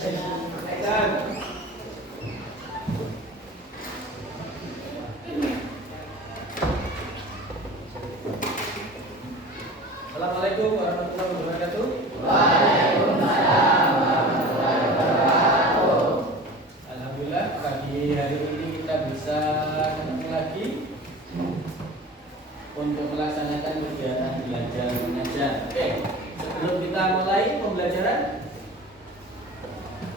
Assalamualaikum warahmatullahi wabarakatuh. Waalaikumsalam warahmatullahi wabarakatuh. Alhamdulillah pagi hari ini kita bisa ketemu lagi untuk melaksanakan kegiatan belajar mengajar. Oke, sebelum kita mulai pembelajaran,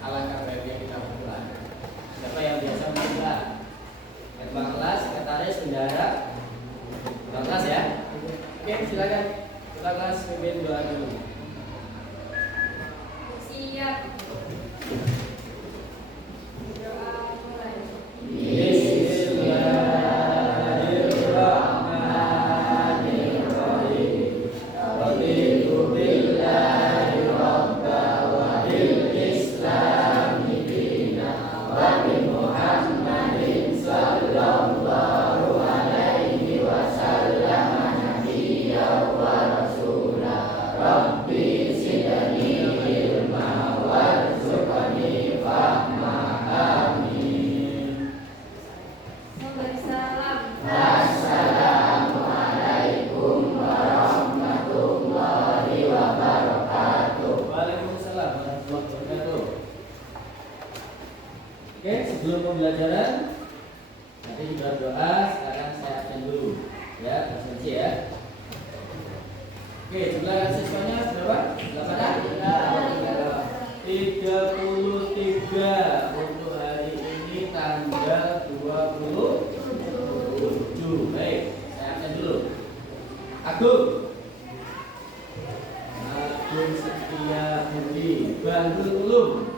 alangkah baiknya kita berdoa. Siapa yang biasa berdoa? Ketua kelas, sekretaris, bendahara, ketua kelas ya. Oke, silakan. Ketua kelas pimpin doa dulu. Siap. Doa mulai. Bismillahirrahmanirrahim. Raditu billahi rabba wa bil islami dina wa bi Muhammadin sallallahu alaihi wasallam nabiyya wa rasula. Rabbi zidni ilma warzuqni fahma. Amin. Memberi salam. Assalamualaikum warahmatullahi wabarakatuh. Waalaikumsalam warahmatullahi wabarakatuh. Oke, sebelum pembelajaran nanti kita doa. Sekarang saya absen dulu ya, bersensi ya. Oke, jumlah siswanya berapa? 33 untuk hari ini tanggal 27. Baik, saya absen dulu. Agung Setia Budi, Bandul Ulum,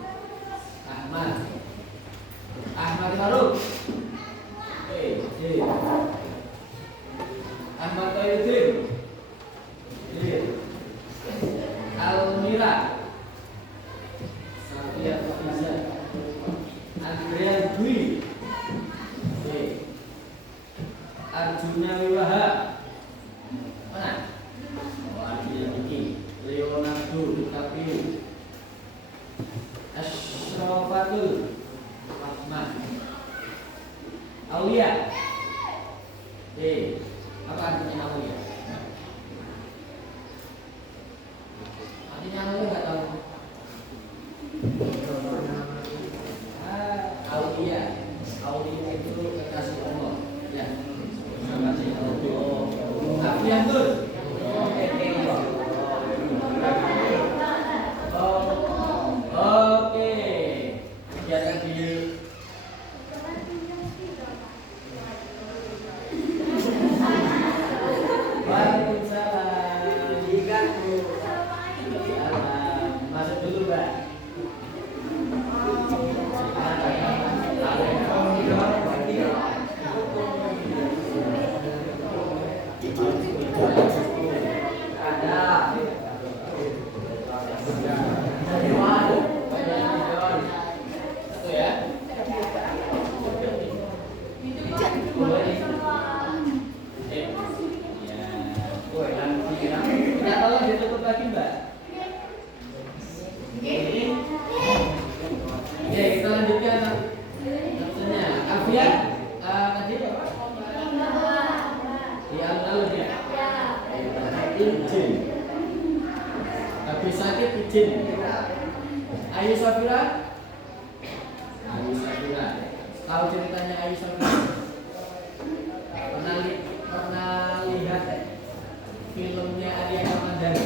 Ahmad Faruk, Ahmad Toyudin, Almira, Satya Fiza, Andrea Dwi, Arjuna Wiwaha, mana? Oh, Arjuna Diki, Leonardo DiCaprio, Ashrafatul Rahman, Aulia. Apa artinya Aulia? Artinya Aulia nggak tahu. Aulia itu kekasih Allah. Ya. Kekasih Allah. Afiatur. Oke. Kegiatan di Waalaikumsalam. Salam. Masuk dulu, Mbak. Satu ya. Minta tolong ditutup lagi, Mbak. Ya, kita lanjutkan absennya. Afia, tadi apa? Di alun-alun ya. Izin. Habis sakit izin. Ayu Safira. Tahu ceritanya Ayu Safira? Pernah lihat filmnya Arya Kamandani?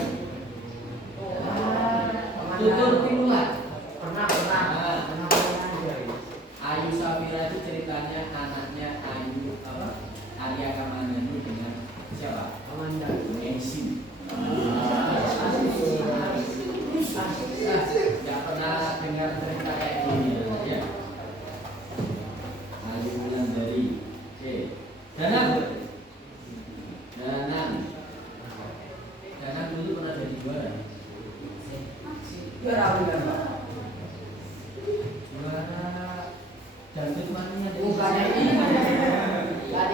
Tutur Timulat. Pernah. Ayu Safira itu ceritanya anaknya Arya Kamandani dengan siapa? MC. Nggak pernah dengar cerita kayak gini ya? Ayu Wulandari. Danang dulu pernah jadi juara. Juara apa kan, Pak? Juara dangdut mania. Bukan ini. Pak.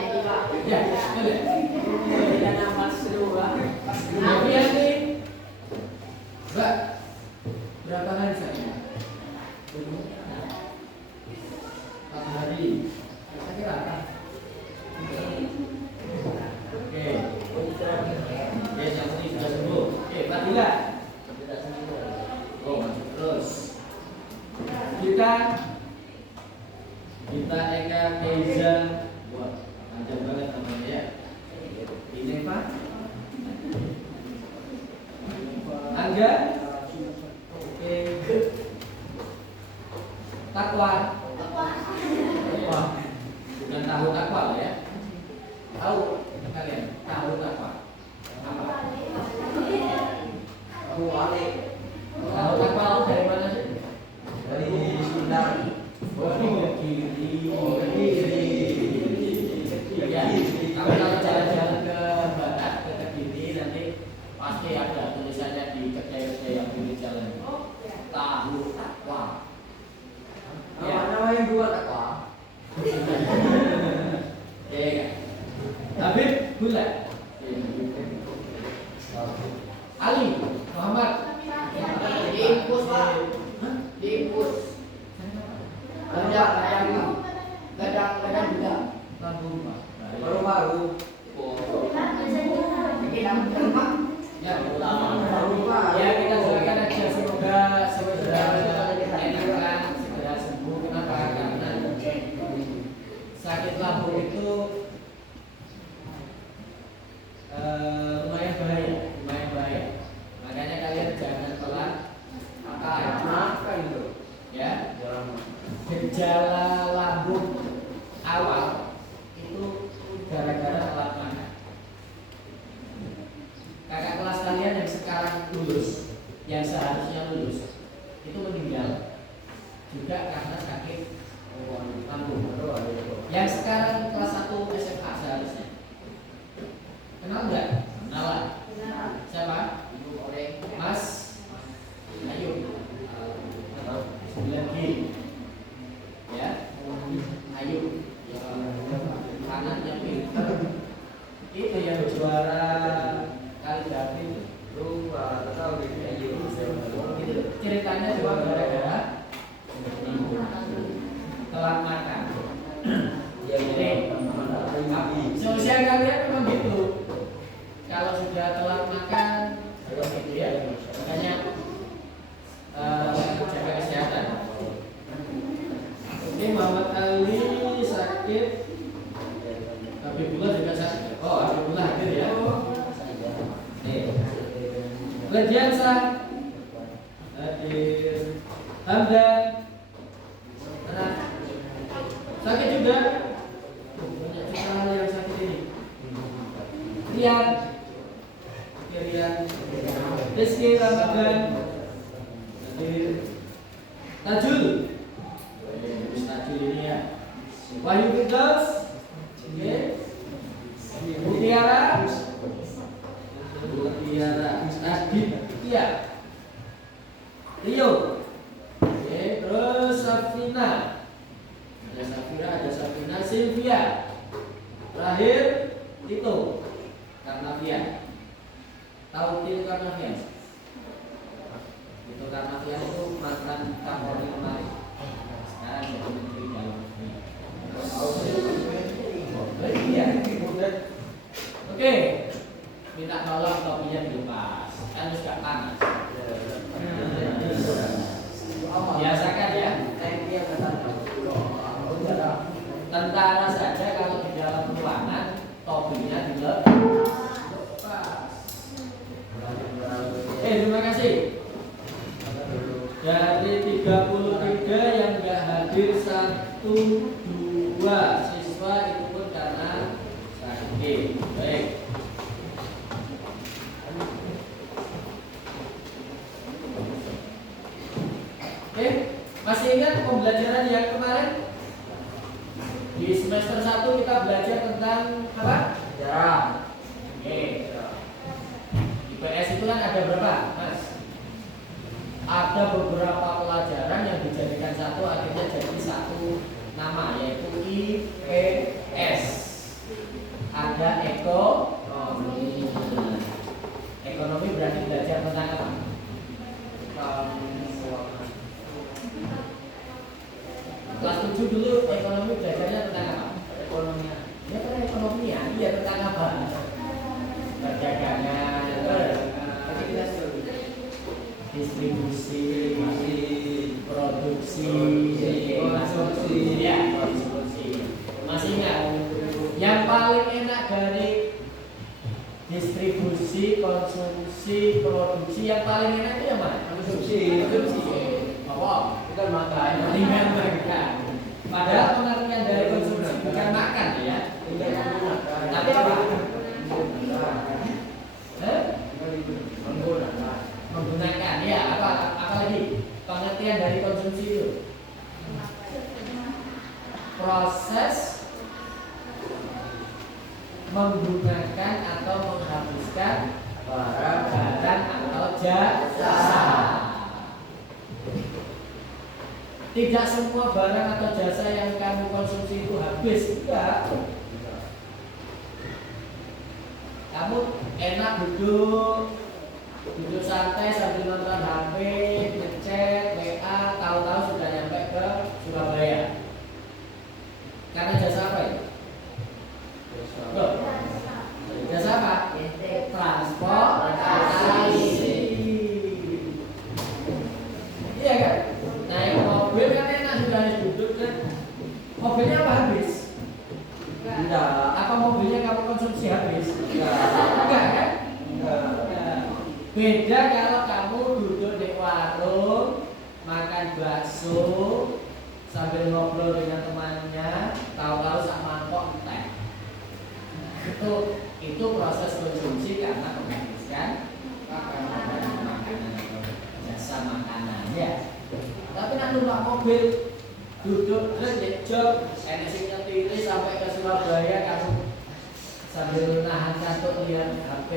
Ya, boleh. Ada nama seru, Pak. Mbak, berapa hari saya? 4 hari. Saya kira apa? Oke. Yes, yang ini sudah sembuh. Oke, Fadila. Oh, masuk terus. Kita Eka Keiza. Wah, panjang banget namanya ya. Ini Pak. Angga. Oke. Takwa. Wah, bukan tahu takwa lah ya. Tahu kalian? Tahu takwa. Apa? Tahu takwa dari mana sih? Dari Sunda. Ya, kalau jalan-jalan ke barat ke Kediri nanti pasti ada tulisannya di kedai-kedai yang pinggir jalan. Tahu takwa. Ya. Nama yang dua takwa. Ya. Habib gula. Ali Muhammad. Diimpus Pak. Diimpus. Gadang juga. Lambung Pak. Baru-baru. Ya, ya kita doakan aja semoga segera enakan, segera sembuh. Kenapa? Karena sakit lambung itu lumayan bahaya. Makanya kalian jangan telat makan. Ya, gejala lambung awal itu gara-gara telat makan. Kakak kelas kalian yang sekarang lulus, yang seharusnya lulus, itu meninggal juga karena sakit lambung. Yang sekarang kelas 1 SMA seharusnya. Kenal nggak? Kenal lah. Siapa? Mas Ayu. 9G. Ya. Ayu. Anaknya pintar. Itu yang juara kali David. Gitu. Ceritanya cuma gara-gara telat makan. Jadi seusia kalian memang gitu. Kalau sudah telat makan, gitu ya. Makanya jaga kesehatan. Ini Muhammad Ali sakit. Habibullah juga sakit. Oh, Habibullah hadir ya. Rediansa hadir. Hamdan sakit juga. Banyak sekali yang sakit ini. Rian Rizky Ramadan hadir. Tajul ini ya. Wahyu Firdaus. Mutiara Aditya Rio. Terus Safina. Ada Safira, ada Safina, Sylvia. Terakhir itu Karnavian. Tahu Til Karnavian? Itu Karnavian itu mantan Kapolri kemarin. Sekarang jadi Menteri Dalam Negeri. Iya. Oke. Minta tolong topinya dilepas. Kan harus gak panas. Biasakan ya. Tentara saja kalau di dalam ruangan topinya dilepas. Terima kasih. Dari 33 yang gak hadir 1, 2 siswa itu pun karena sakit. Baik. Oke, masih ingat pembelajaran yang kemarin? Di semester 1 kita belajar tentang apa? Sejarah. Oke. IPS itu kan ada berapa, Mas? Ada beberapa pelajaran yang dijadikan satu akhirnya jadi satu nama, yaitu IPS. Ada ekonomi. Ekonomi berarti belajar tentang apa? 7 dulu ekonomi belajarnya tentang apa? Ekonomi. Ya tentang ekonomi ya, iya tentang apa? Perdagangan, distribusi, produksi, konsumsi, ya konsumsi. Masih ingat? Yang paling enak dari distribusi, konsumsi, produksi yang paling enak itu yang mana? Konsumsi. Apa? Kita makan. Ringan makan. Padahal pengertian dari konsumsi bukan makan ya. Tapi apa? Menggunakan. Ya, apa lagi? Pengertian dari konsumsi itu. Proses menggunakan atau menghabiskan barang atau jasa. Tidak semua barang atau jasa yang kamu konsumsi itu habis, enggak. Kamu enak duduk santai sambil nonton HP, ngechat, WA, tahu-tahu sudah nyampe ke Surabaya. Karena jasa apa itu? Loh, jasa apa? Transportasi. Iya kan? Naik mobil kan enak sudah duduk kan? Mobilnya apa habis? Enggak. Apa mobilnya kamu konsumsi habis? Enggak kan? Beda kalau kamu duduk di warung makan bakso sambil ngobrol dengan temannya, tahu-tahu sak mangkok teh. Itu proses konsumsi karena menghabiskan makanan atau jasa makanan ya. Tapi nak numpak mobil duduk terus jejak energi nyetiri sampai ke Surabaya kamu sambil nahan kantuk lihat HP,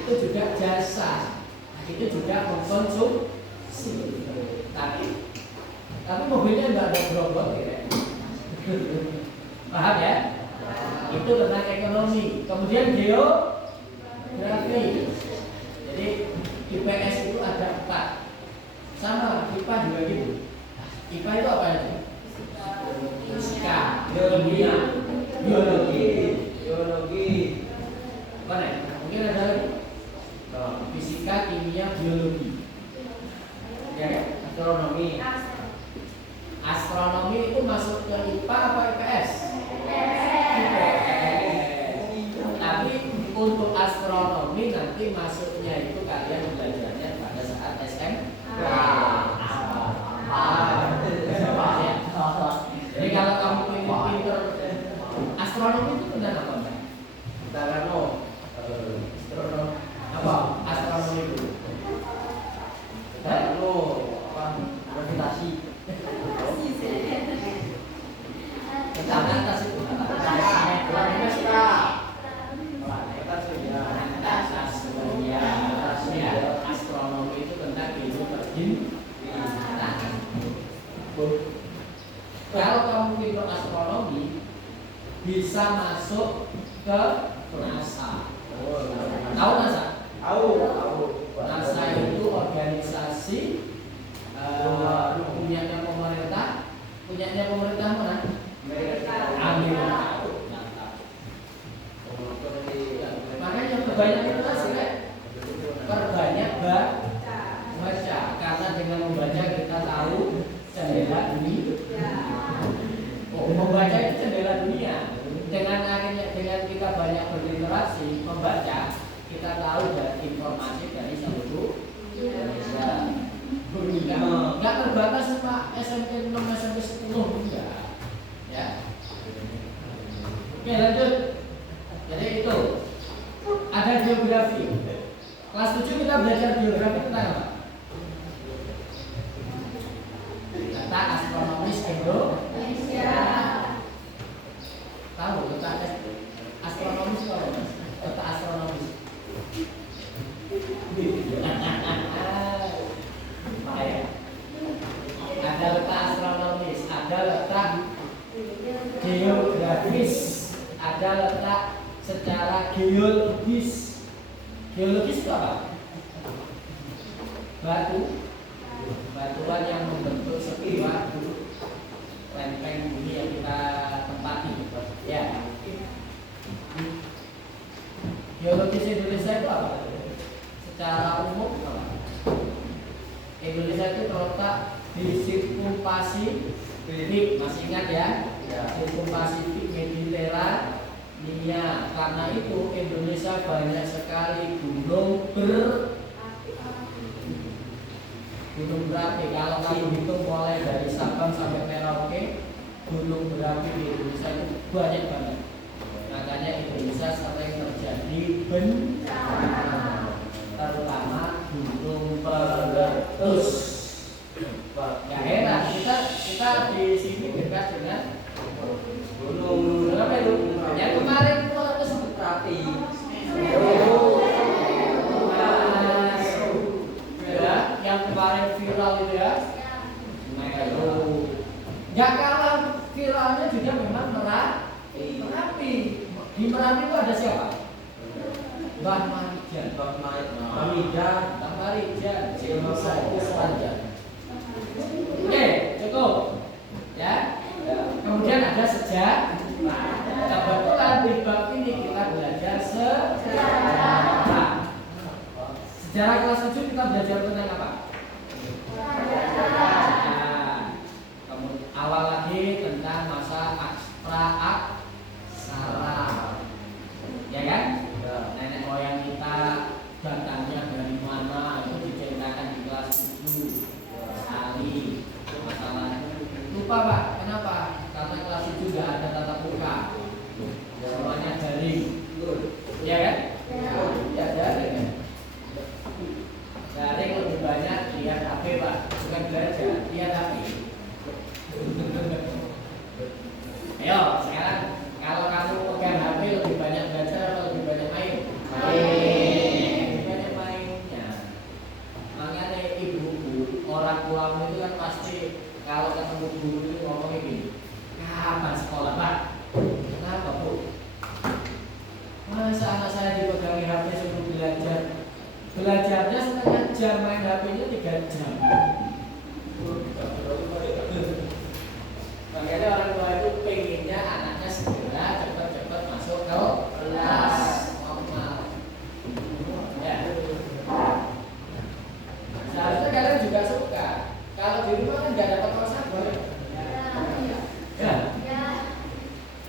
itu juga jasa, itu juga mengkonsumsi. Tapi mobilnya nggak ada gerobak ya. Paham ya? Itu tentang ekonomi. Kemudian geografi. Jadi IPS itu ada 4. Sama IPA juga gitu. IPA itu apa itu? Fisika, kimia, biologi. Mana? Mungkin ada lagi. Fisika, kimia, biologi. Ya kan? Astronomi. Astronomi itu masuk ke IPA apa IPS? Tapi untuk astronomi nanti masuknya itu kalian belajarnya pada saat SMK. Jadi kalau kamu pinter astronomi itu tentang apa? Apa? Astronomi itu? Gravitasi. Tentang atas itu astronomi itu tentang ilmu perjalanan. Kalau kamu pintar astronomi bisa masuk ke NASA. Tahu NASA? Tahu. NASA itu organisasi punyanya pemerintah mana? Amerika. Makanya perbanyak itu kan? Perbanyak baca, karena dengan membaca kita tahu jendela dunia. Membaca itu jendela dunia. Dengan kita banyak berinteraksi membaca, kita tahu dari informasi dari seluruh Indonesia. Nggak terbatas sama SMP 6, SMP 10 enggak. Ya. Oke, lanjut. Jadi itu ada geografi. Kelas 7 kita belajar geografi tentang apa? Letak astronomis Indonesia. Tahu letak astronomis itu apa? Letak astronomis. Ada letak astronomis, ada letak geografis, ada letak secara geologis. Geologis itu apa? Batuan yang membentuk sebuah terletak di Sirkum Pasifik. Masih ingat ya? Sirkum Pasifik Mediterania. Karena itu Indonesia banyak sekali gunung berapi. Kalau kamu hitung mulai dari Sabang sampai Merauke, gunung berapi di Indonesia itu banyak banget. Makanya Indonesia sering terjadi bencana, terutama gunung meletus. Ya heran, kita di sini dekat dengan gunung apa itu? Yang kemarin meletus berapi. Yang kemarin viral itu ya, nggak kalah viralnya juga memang Merapi. Di Merapi itu ada siapa? Mbah Marijan. Oke, cukup. Ya. Kemudian ada sejarah. Kebetulan di bab ini kita belajar sejarah. Sejarah kelas 7 kita belajar tentang apa? Awal lagi tentang masa praaksara, ya kan? Nenek moyang kita datangnya dari mana itu diceritakan di kelas 7 sekali. Masalah lupa Pak, kenapa? Karena kelas 7 tidak ada tatap muka, semuanya daring, ya kan? Ya daring kan? Daring lebih banyak lihat HP Pak, bukan belajar, lihat HP. Ayo, sekarang kalau kamu pegang HP lebih banyak belajar atau lebih banyak main? Lebih banyak mainnya. Makanya ibu-ibu, orang tuamu itu kan pasti kalau ketemu guru itu ngomong gini, kapan sekolah Pak? Kenapa Bu? Masa anak saya dipegangi HP suruh belajar? Belajarnya setengah jam, main HP-nya 3 jam. Makanya orang tua itu pengennya anaknya segera cepat-cepat masuk ke kelas normal. Ya. Seharusnya kalian juga suka. Kalau di rumah kan nggak dapat kosan boleh. Ya.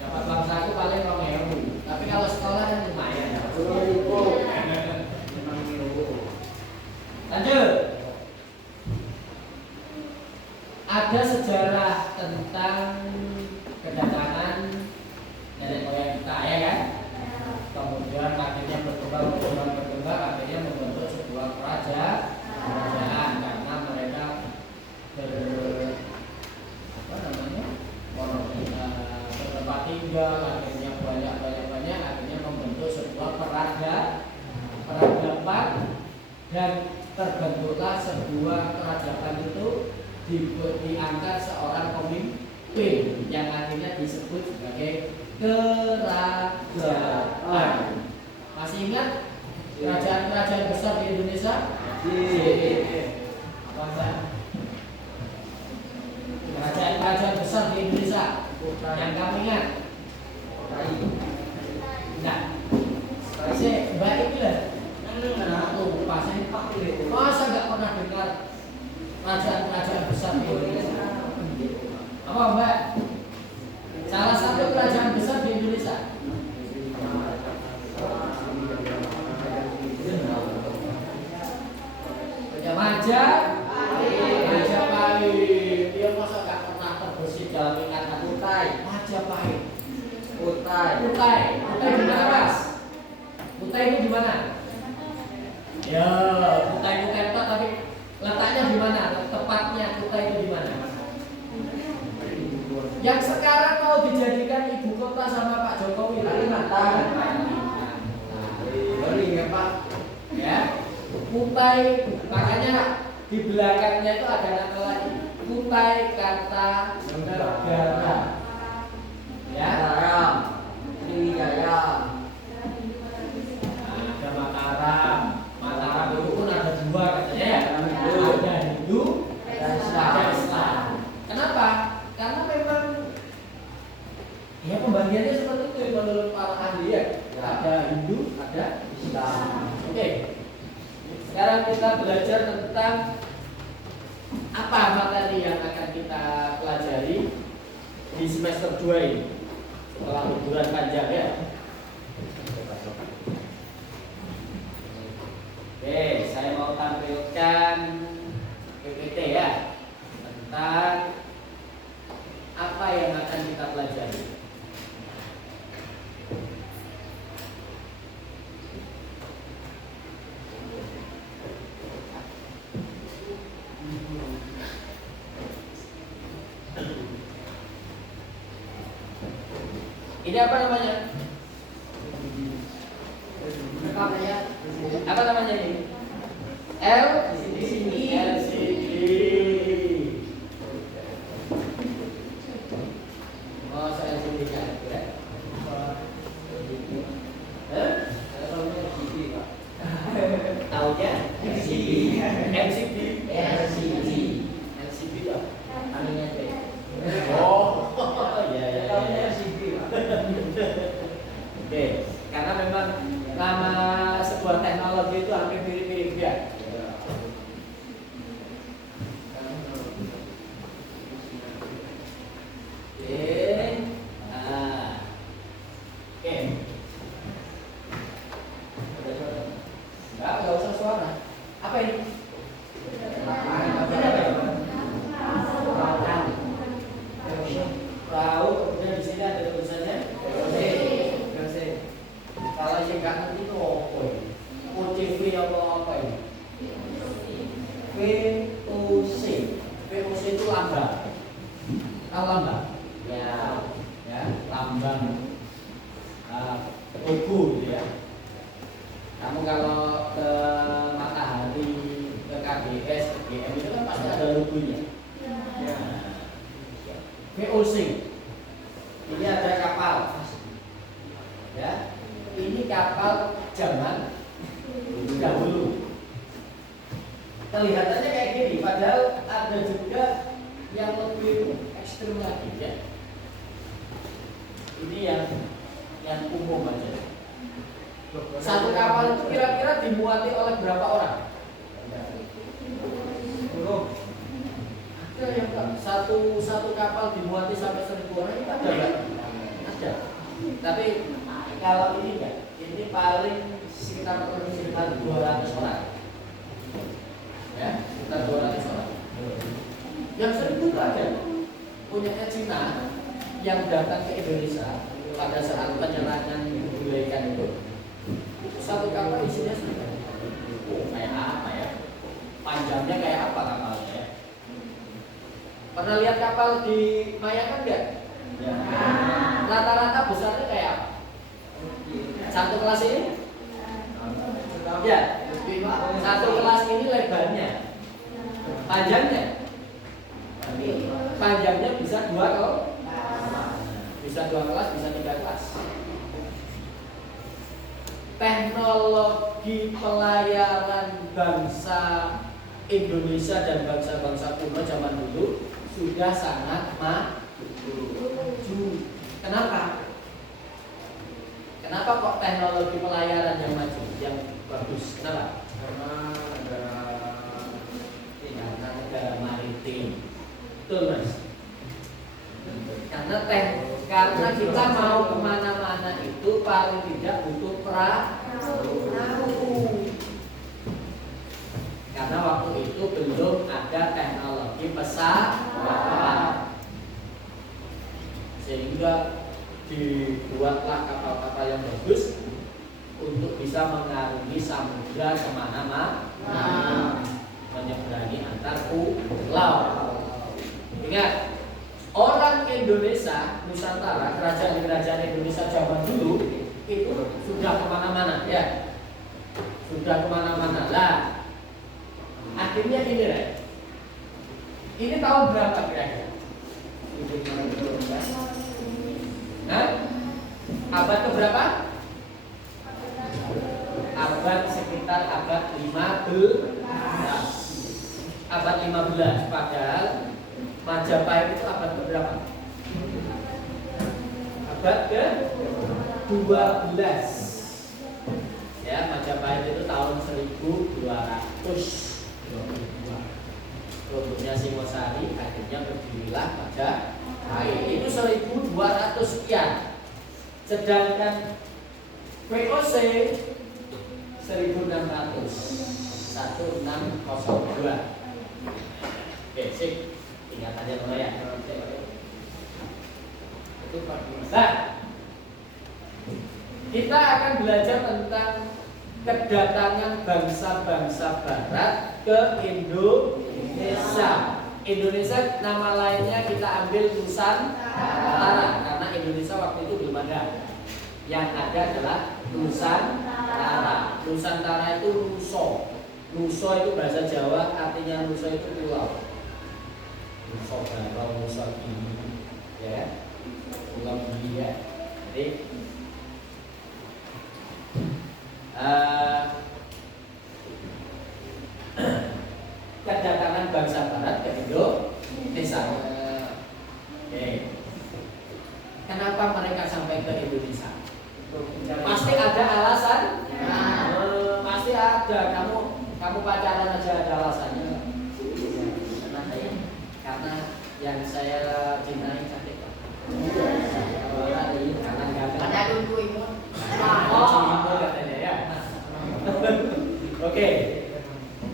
Dapat bangsa aku paling 2.000. Tapi kalau sekolah kan lumayan. 10.000. Lanjut. Ada sejarah tentang kedatangan nenek moyang kita, ya kan? Kemudian akhirnya berkembang, akhirnya membentuk sebuah kerajaan karena mereka bertempat tinggal, akhirnya banyak, akhirnya membentuk sebuah peradaban dan terbentuklah sebuah kerajaan itu diangkat seorang pemimpin yang akhirnya disebut sebagai kerajaan. Masih ingat kerajaan-kerajaan besar di Indonesia? Apa enggak? Kerajaan-kerajaan besar di Indonesia yang kamu ingat? Enggak. Mbak ini lah. Masa nggak pernah dengar kerajaan-kerajaan besar di Indonesia? Apa Mbak? Salah satu kerajaan besar di Indonesia. Majapahit. Dia masa nggak pernah terbesit dalam ingatan Majapahit. Kutai di mana Mas? Kutai itu di mana? Ya, Kutai tapi letaknya di mana? Tepatnya Kutai itu di mana? Yang sekarang mau dijadikan ibu kota sama Pak Jokowi, Kalimantan. Ya Pak. Ya. Kutai, makanya di belakangnya itu ada nama lagi. Kutai Kartanegara. Ya. Sriwijaya. Ada Mataram itu pun ada 2 katanya ya. Ada Hindu, ada Islam. Kenapa? Karena memang ya pembagiannya seperti itu menurut para ahli ya. Ada Hindu, ada Islam. Oke. Sekarang kita belajar tentang apa di semester 2 ini setelah liburan panjang ya. Oke, saya mau tampilkan PPT ya tentang apa yang akan kita pelajari. Ini apa namanya? Apa namanya ini? LCD. Oh, saya LCD kan? Taunya LCD. LCD. LCD loh. Anunya deh. Oh, ya. Oke, karena memang nama sebuah teknologi itu hampir mirip-mirip ya. Enggak usah suara. Apa ini? Perahu, kemudian di sini ada tulisannya VOC. Kalau yang nggak ngerti itu apa ini? OCV apa ini? VOC. VOC itu lambang. Tahu lambang? Ya, lambang logo gitu ya. Kamu kalau ke Matahari, ke KBS, ke GM itu kan pasti ada logonya. VOC. Ini ada kapal. Ya. Ini kapal zaman dahulu. Kelihatannya kayak gini, padahal ada juga yang lebih ekstrem lagi ya. Ini yang umum aja. Satu kapal itu kira-kira dimuati oleh berapa orang? Ada yang satu kapal dimuati sampai 1.000 orang itu ada nggak? Ada. Tapi kalau ini enggak, ini paling sekitar 200 orang. Ya, sekitar 200 orang. Yang 1.000 itu ada. Punyanya Cina yang datang ke Indonesia pada saat penyerangan Bulakan itu. Satu kapal isinya sudah kayak apa ya? Panjangnya kayak apa kapalnya ya? Pernah lihat kapal di Mayangan enggak? Ya. Rata-rata besarnya kayak apa? Satu kelas ini? Ya. Satu kelas ini lebarnya. Panjangnya? Panjangnya bisa 2 kelas. Bisa 2 kelas, bisa 3 kelas. Teknologi pelayaran bangsa Indonesia dan bangsa-bangsa kuno zaman dulu sudah sangat maju. Kenapa? Kenapa kok teknologi pelayaran yang maju, yang bagus? Kenapa? Karena negara maritim. Betul, Mas. Karena kita mau kemana-mana itu paling tidak butuh perahu. Karena waktu itu belum ada teknologi pesawat, sehingga dibuatlah kapal-kapal yang bagus untuk bisa mengarungi samudra kemana-mana, menyeberangi antar pulau. Ingat, orang Indonesia, Nusantara, kerajaan-kerajaan Indonesia zaman dulu itu sudah kemana-mana, ya, sudah kemana-mana lah. Akhirnya ini, Rek. Ini tahun berapa kira-kira? Abad keberapa? Abad sekitar abad 15. Abad 15. Padahal Majapahit itu abad keberapa? Abad ke-12. Ya, Majapahit itu tahun 1222. Produknya Singosari, akhirnya berdirilah Majapahit. itu 1.200 sekian. Sedangkan VOC 1.600. 1602. Oke, sip. Ingat aja dulu ya. Nah, kita akan belajar tentang kedatangan bangsa-bangsa Barat ke Indonesia. Indonesia nama lainnya kita ambil Nusantara karena Indonesia waktu itu belum ada. Yang ada adalah Nusantara. Nusantara itu Nuso. Nuso itu bahasa Jawa, artinya Nuso itu pulau. Nuso Barong, Nuso Gini, ya, pulau Gini ya. Jadi kedatangan bangsa Barat ke Indonesia. Oke. Kenapa mereka sampai ke Indonesia? Pasti ada alasan. Pasti ada. Kamu pacaran aja ada alasannya. Karena yang saya cintai cantik. Karena ganteng. Ada tunggu itu. Katanya ya. Oke.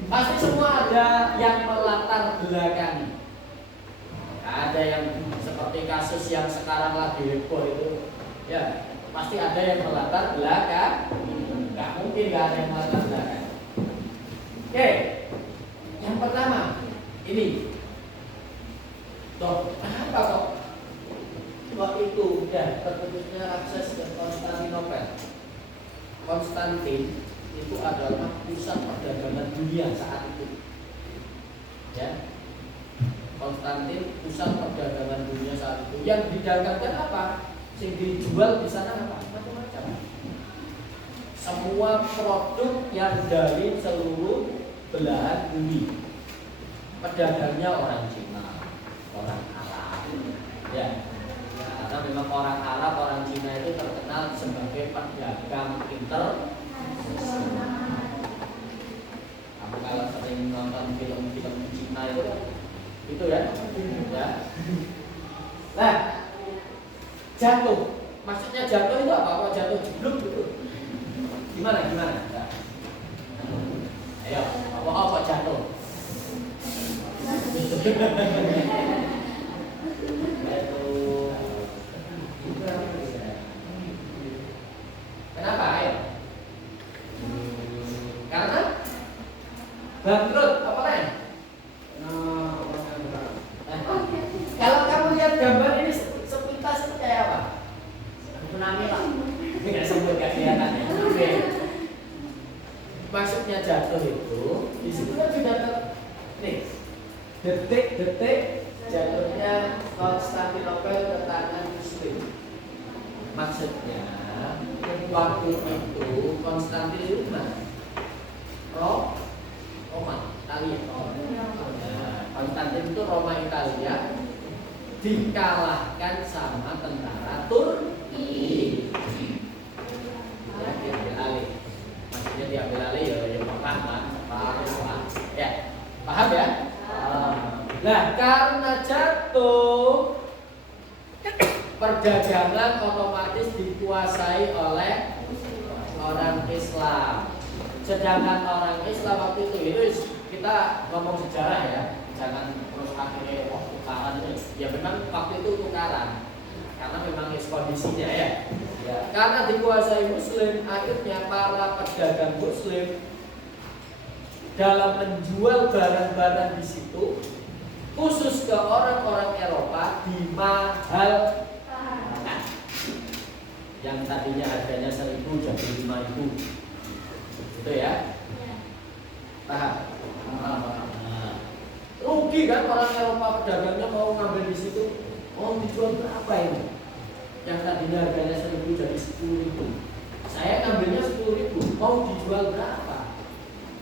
Pasti semua ada yang melatar belakangi. Ada yang seperti kasus yang sekarang lagi heboh itu, ya pasti ada yang melatar belakang. Nggak mungkin nggak ada yang melatar belakang. Oke, yang pertama ini, kenapa kok waktu itu ya terputusnya akses ke Konstantinopel? Konstantin itu adalah pusat perdagangan dunia saat itu. Ya, Konstantin pusat perdagangan dunia saat itu. Yang didagangkan apa? Yang dijual di sana apa? Macam-macam. Semua produk yang dari seluruh belahan bumi. Pedagangnya orang Cina, orang Arab. Ya, karena memang orang Arab, orang Cina itu terkenal sebagai pedagang Kamu kalau sering nonton film-film Cina itu ya. Nah, jatuh. Maksudnya jatuh itu apa? Apa jatuh jeblok gitu? Gimana? Nah. Ayo, apa jatuh? Kenapa? Ayo. Karena bangkrut apa lain? Kalau kamu lihat gambar ini sepintas itu kayak apa? Tsunami lah. Nggak sebut nggak kelihatan ya. Oke. Maksudnya jatuh itu di situ kan sudah nih detik-detik jatuhnya Konstantinopel ke tangan Muslim. Maksudnya waktu itu Konstantin itu mana? Roma, Italia. Konstantin itu Roma Italia dikalahkan sama tentara Turki. Ya, diambil alih. Maksudnya diambil alih ya perang. Ya, paham ya? Nah, karena jatuh, perdagangan otomatis dikuasai oleh orang Islam. Sedangkan orang Islam waktu itu kita ngomong sejarah ya, jangan terus akhirnya tukaran itu. Ya memang waktu itu tukaran, karena memang kondisinya ya. Karena dikuasai Muslim, akhirnya para pedagang Muslim dalam menjual barang-barang di situ, khusus ke orang-orang Eropa dimahal. Yang tadinya harganya 1.000 jadi 5.000. Itu ya. Paham? Rugi kan orang Eropa pedagangnya mau ngambil di situ. Mau dijual berapa ini? Yang tadinya harganya 1.000 jadi 10.000. Saya ngambilnya 10.000. Mau dijual berapa?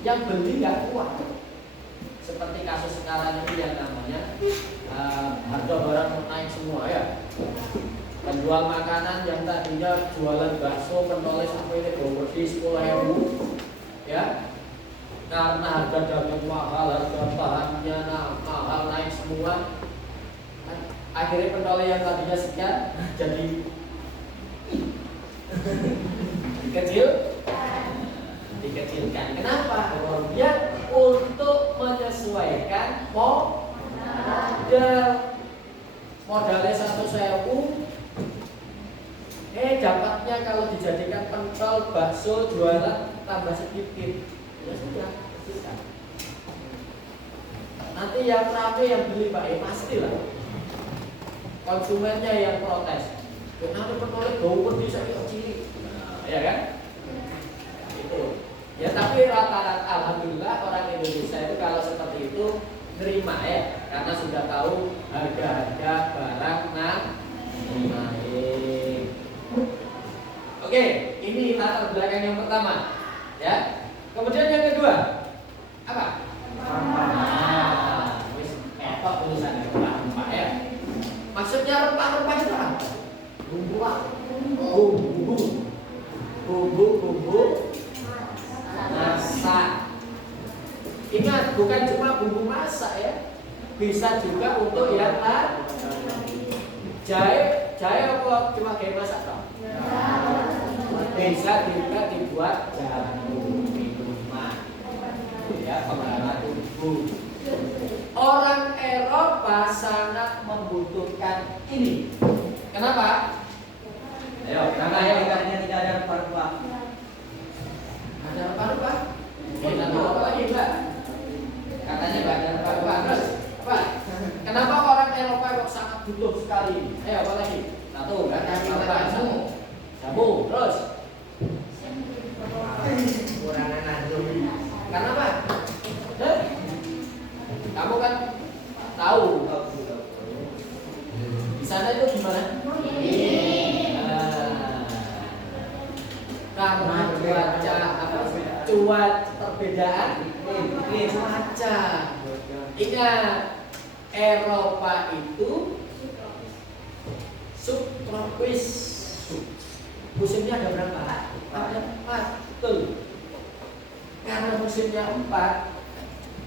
Yang beli nggak kuat. Seperti kasus sekarang ini yang namanya harga barang naik semua ya. Penjual makanan yang tadinya jualan bakso pentoles apa ini berarti 10.000 ya, karena harga daging mahal, harga bahannya mahal naik semua, Akhirnya pentolnya yang tadinya sekian jadi dikecilkan. Kenapa? Ya untuk menyesuaikan modalnya 100.000. Dapatnya kalau dijadikan pentol bakso jualan tambah sedikit. Ya sudah, kecilkan. Nanti yang rame yang beli Pak, pastilah konsumennya yang protes. Kenapa pentolnya gawer bisa cilik? Ya kan? Itu. Ya tapi rata-rata alhamdulillah orang Indonesia itu kalau seperti itu nerima ya, karena sudah tahu harga-harga barang naik. Oke, ini latar belakang yang pertama, ya. Kemudian yang kedua, apa? Wis apa tulisannya rempah ya? Maksudnya rempah-rempah itu apa? Bumbu masak. Ingat, bukan cuma bumbu masak ya, bisa juga untuk yang jahe apa cuma kayak masak toh? Bisa juga dibuat jamu minuman, ya, penghangat tubuh. Orang Eropa sangat membutuhkan ini. Kenapa? Ayo, Karena ayo. ikannya tidak ada rempah-rempah. Ada rempah-rempah? Kita tahu apa lagi, Mbak? Katanya nggak ada rempah-rempah. Terus, apa? Kenapa orang Eropa kok sangat butuh sekali? Ayo, apa lagi? Satu, nggak ada rempah-rempah. Jamu, terus? Kurangan natrium. Karena apa? Kamu kan tahu di sana itu gimana? Karena cuaca perbedaan cuaca. Ingat, Eropa itu subtropis. Musimnya ada berapa? Ada 4. Betul. Karena musimnya 4,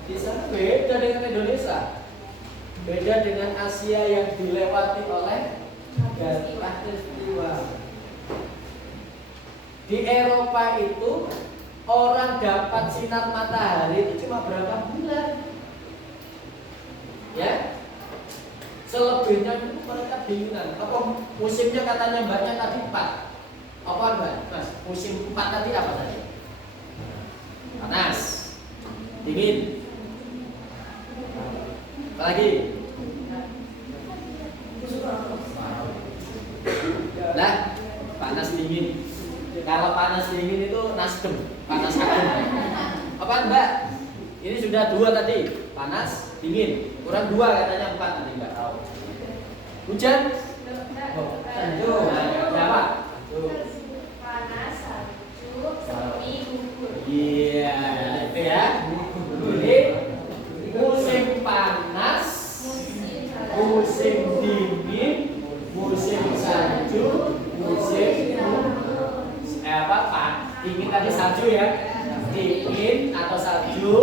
di sana beda dengan Indonesia. Beda dengan Asia yang dilewati oleh garis khatulistiwa. Di Eropa itu orang dapat sinar matahari itu cuma berapa bulan. Ya. Selebihnya itu mereka bingungan. Apa musimnya katanya mbaknya tadi 4. Apa Mbak? Mas, musim 4 tadi apa tadi? Panas, dingin. Apa lagi? Lah, panas dingin. Kalau panas dingin itu nasdem, panas adem. Apa Mbak? Ini sudah 2 tadi, panas, dingin. Kurang 2 katanya 4 nanti nggak tahu. Hujan? Sejuk. Apa? Panas, salju, semi, gugur. Iya, itu ya. Jadi musim panas, musim dingin, musim salju, musim dingin tadi salju ya. Dingin atau salju,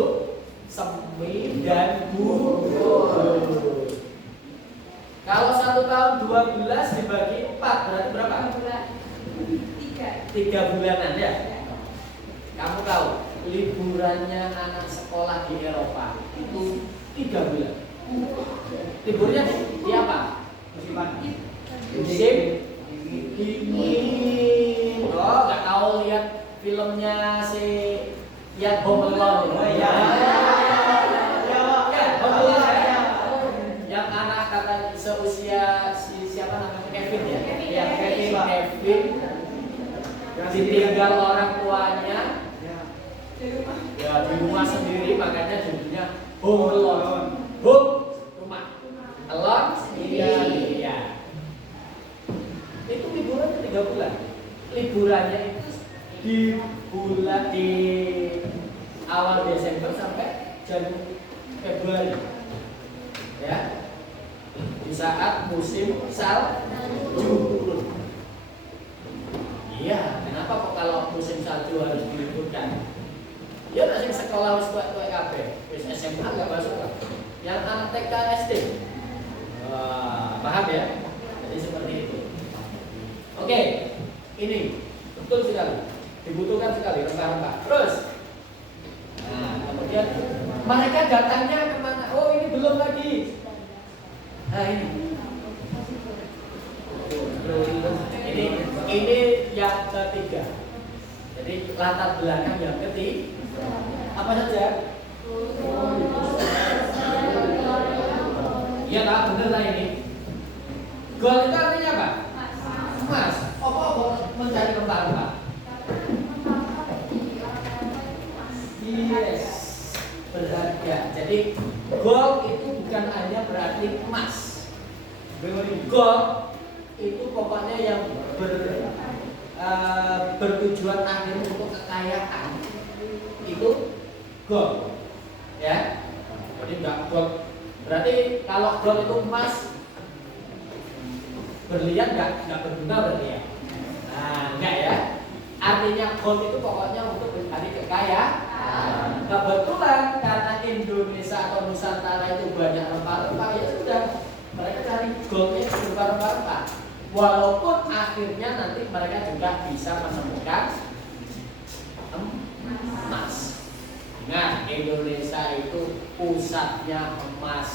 semi dan gugur. Kalau 1 tahun 12 dibagi 4 berarti berapa? 3 bulanan ya. Kamu tahu liburannya anak sekolah di Eropa itu 3 bulan. Liburnya di apa? Musim dingin. Oh, nggak tahu lihat filmnya si Ian Home Alone. Oh iya. Ya, Home Alone ya. Yang anak kata seusia siapa namanya Kevin ya? Ya, Kevin. Ditinggal orang tuanya. Ya, di rumah sendiri, makanya judulnya Home Alone. Home rumah. Alone sendiri. Ya. Itu liburannya 3 bulan. Liburannya itu di awal Desember sampai Januari Februari. Ya. Di saat musim salju turun. Iya, kenapa kok kalau musim salju harus diliburkan? Ya nasi sekolah harus buat KB, wis SMA nggak masuk lah. Yang anak TK SD, Paham ya? Jadi seperti itu. Oke, ini betul sekali. Dibutuhkan sekali rempah-rempah. Terus, nah kemudian mereka datangnya kemana? Oh ini belum lagi. Nah ini yang ketiga. Jadi latar belakang yang ketiga apa saja? Iya tak bener lah ini. Gol itu artinya apa? Emas. Apa mencari rempah-rempah? Yes. Berharga. Jadi gol itu bukan hanya berarti emas. Gol itu pokoknya yang bertujuan akhir untuk kekayaan itu gol, ya. Jadi enggak gol. Berarti kalau gol itu emas, berlian enggak berguna berarti ya. Nah, enggak ya. Artinya gol itu pokoknya untuk mencari kekayaan. Kebetulan karena Indonesia atau Nusantara itu banyak rempah-rempah, ya sudah mereka cari golnya berupa rempah-rempah. Walaupun akhirnya nanti mereka juga bisa menemukan emas. Nah, Indonesia itu pusatnya emas.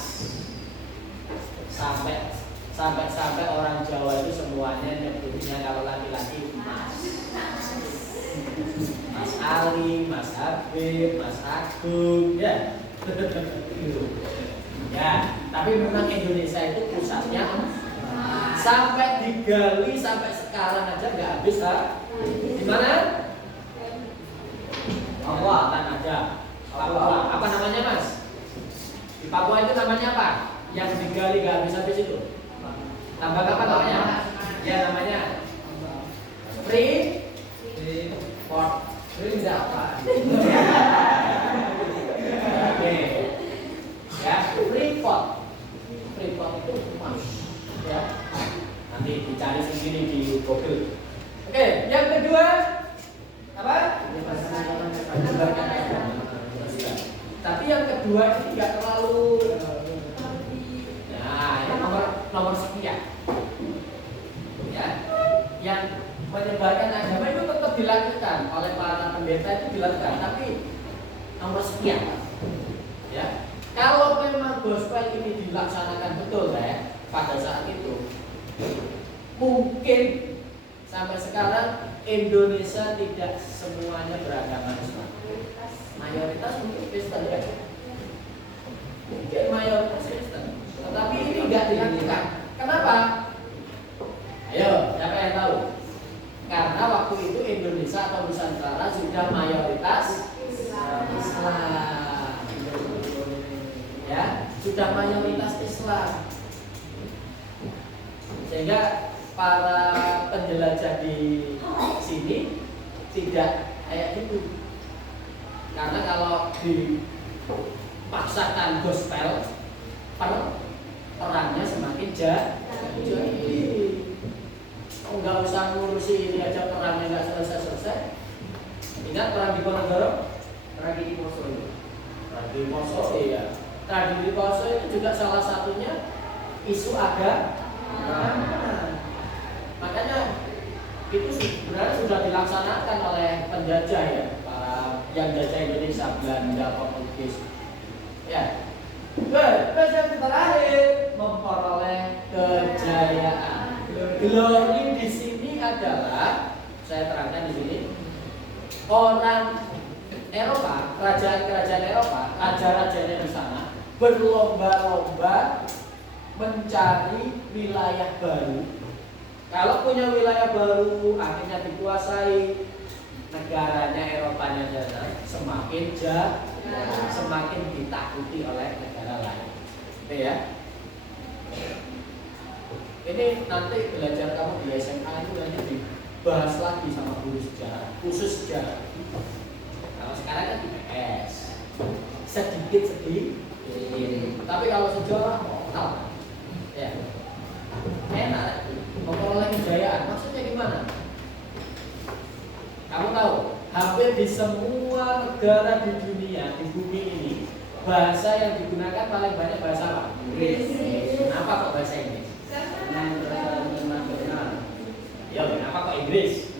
Sampai orang Jawa itu semuanya nyebutnya kalau laki-laki emas. Mas Ali, Mas Habib, Mas Agung, ya. Ya, tapi memang Indonesia itu pusatnya sampai digali sampai sekarang aja nggak habis, ha? Di mana? Papua kan ada. Papua. Apa namanya, Mas? Di Papua itu namanya apa? Yang digali nggak habis-habis itu? Tambang apa namanya? Ya namanya Freeport. Free apa? Oke. Ya, Freeport. Freeport itu emas. Ya. Nanti dicari sendiri di Google. Oke, yang kedua apa? Tapi yang kedua ini tidak terlalu. Nah, ini nomor sekian. Ya, yang menyebarkan agama itu tetap dilakukan oleh para pendeta itu dilakukan, tapi nomor sekian. Ya, kalau memang gospel ini dilaksanakan betul ya pada saat itu, mungkin sampai sekarang Indonesia tidak semuanya beragama Islam. Mayoritas mungkin Kristen ya. Mungkin mayoritas Kristen. Tetapi ini enggak dilakukan. Kenapa? Ayo, siapa yang tahu? Karena waktu itu Indonesia atau Nusantara sudah mayoritas Islam. Ya, sudah mayoritas Islam. Sehingga para penjelajah di sini tidak kayak gitu. Karena kalau dipaksakan gospel, perangnya semakin jadi. Enggak usah ngurusi ini aja perangnya enggak selesai. Ingat perang di Ponorogo? Perang di Poso itu. Perang di Poso iya. Perang di Poso itu juga salah satunya isu agama. Makanya itu sebenarnya sudah dilaksanakan oleh penjajah ya, para yang jajah Indonesia, Belanda, Portugis. Ya. Yang terakhir memperoleh kejayaan. Glory di sini adalah, saya terangkan di sini, orang Eropa, kerajaan-kerajaan Eropa, raja-rajanya di sana berlomba-lomba mencari wilayah baru. Kalau punya wilayah baru, akhirnya dikuasai, negaranya Eropanya sana semakin jauh, semakin ditakuti oleh negara lain. Oke ya. Ini nanti belajar kamu di SMA itu nanti dibahas lagi sama guru sejarah, khusus sejarah. Kalau sekarang kan di PS, sedikit. Tapi kalau sejarah mau ya enak. Memperoleh kejayaan, maksudnya gimana? Kamu tahu, hampir di semua negara di dunia, di bumi ini, bahasa yang digunakan paling banyak bahasa apa? Inggris. Kenapa kok bahasa Inggris? internasional. Ya, kenapa kok Inggris?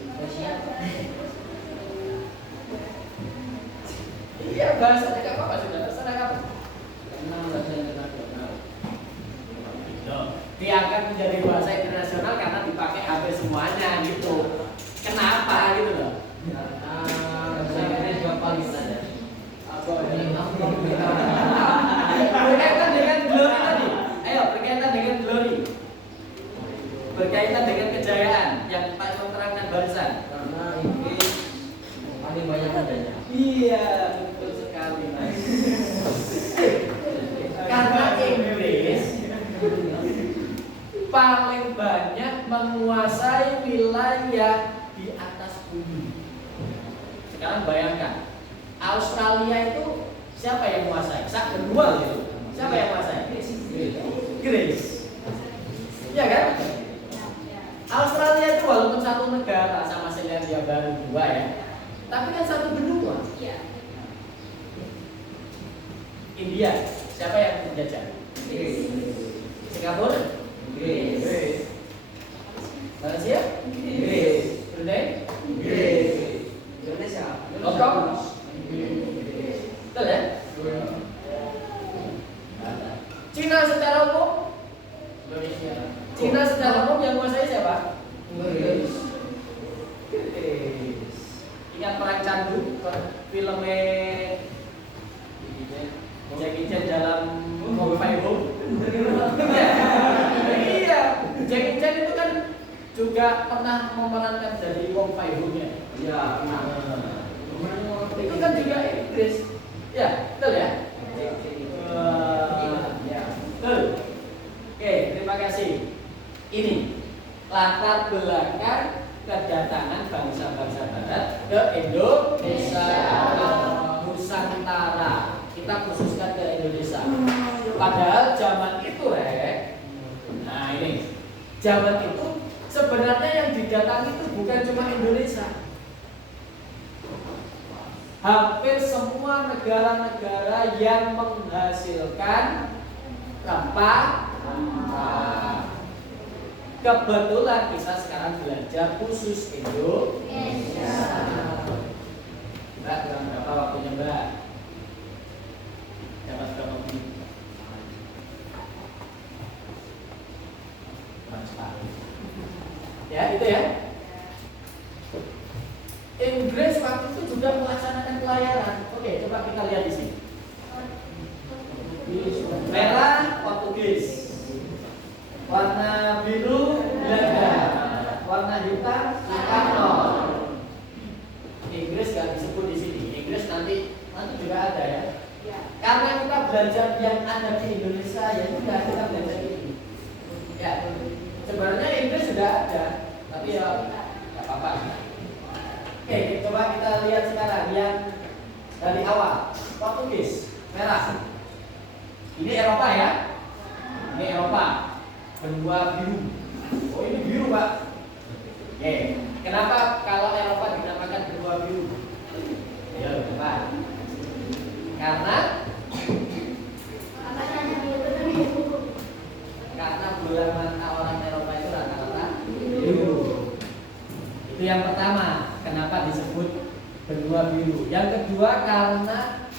Iya, bahasanya nggak apa-apa, sudah terserah kamu. Internasional. Diangkat menjadi bahasa internasional karena dipakai hampir semuanya gitu. Kenapa gitu loh? Bahasa Inggris gampang gitu aja. Berkaitan dengan glory tadi. Ayo, berkaitan dengan glory. Berkaitan dengan kejayaan yang Pak Cok terangkan barusan. Karena Inggris paling banyak adanya. Iya, betul sekali, Mas. Karena Inggris paling banyak menguasai wilayah di atas bumi. Sekarang bayangkan, Australia itu siapa yang menguasai? Sak berdua gitu. Siapa yang menguasai? Inggris. Iya kan? Australia itu walaupun satu negara sama Selandia Baru dua ya, tapi kan satu benua. Iya. India, siapa yang menjajah? Singapura? Inggris. Malaysia? Inggris. Brunei? Inggris. Indonesia. Hongkong? Betul ya? Cina secara umum? Cina secara umum yang menguasai siapa? Inggris. Ingat Perang Candu, filmnya Jackie Chan dalam Hong Fai Hung. Iya, Jackie Chan itu kan juga pernah memerankan dari Wong Fai Hung-nya. Iya. Itu kan juga Inggris. Ya, betul ya? Ya, betul. Oke, terima kasih. Ini latar belakang kedatangan bangsa-bangsa Barat ke Indonesia, Nusantara. Kita khususkan ke Indonesia. Padahal zaman itu, nah ini, zaman itu sebenarnya yang didatangi itu bukan cuma Indonesia. Hampir semua negara-negara yang menghasilkan rempah-rempah. Kebetulan kita sekarang belajar khusus Indonesia. Mbak, kurang berapa waktunya Mbak? Dapat berapa menit? Kurang sekali. Ya, itu ya. Inggris waktu itu juga melaksanakan pelayaran. Oke, coba kita lihat di sini. Merah Portugis, warna biru Belanda, warna hitam Spanyol. Inggris nggak disebut di sini. Inggris nanti juga ada ya. Karena kita belajar yang ada di Indonesia ya sudah kita belajar ini. Ya, sebenarnya Inggris sudah ada, tapi ya nggak apa-apa. Oke, coba kita lihat sekarang yang dari awal. Portugis, merah. Ini Eropa ya. Ini Eropa. Benua biru. Oh, ini biru, Pak. Oke. Kenapa kalau Eropa dinamakan benua biru? Ya, Pak. Karena bulan mata orang Eropa itu rata-rata biru. Itu yang pertama, kenapa disebut benua biru. Yang kedua, karena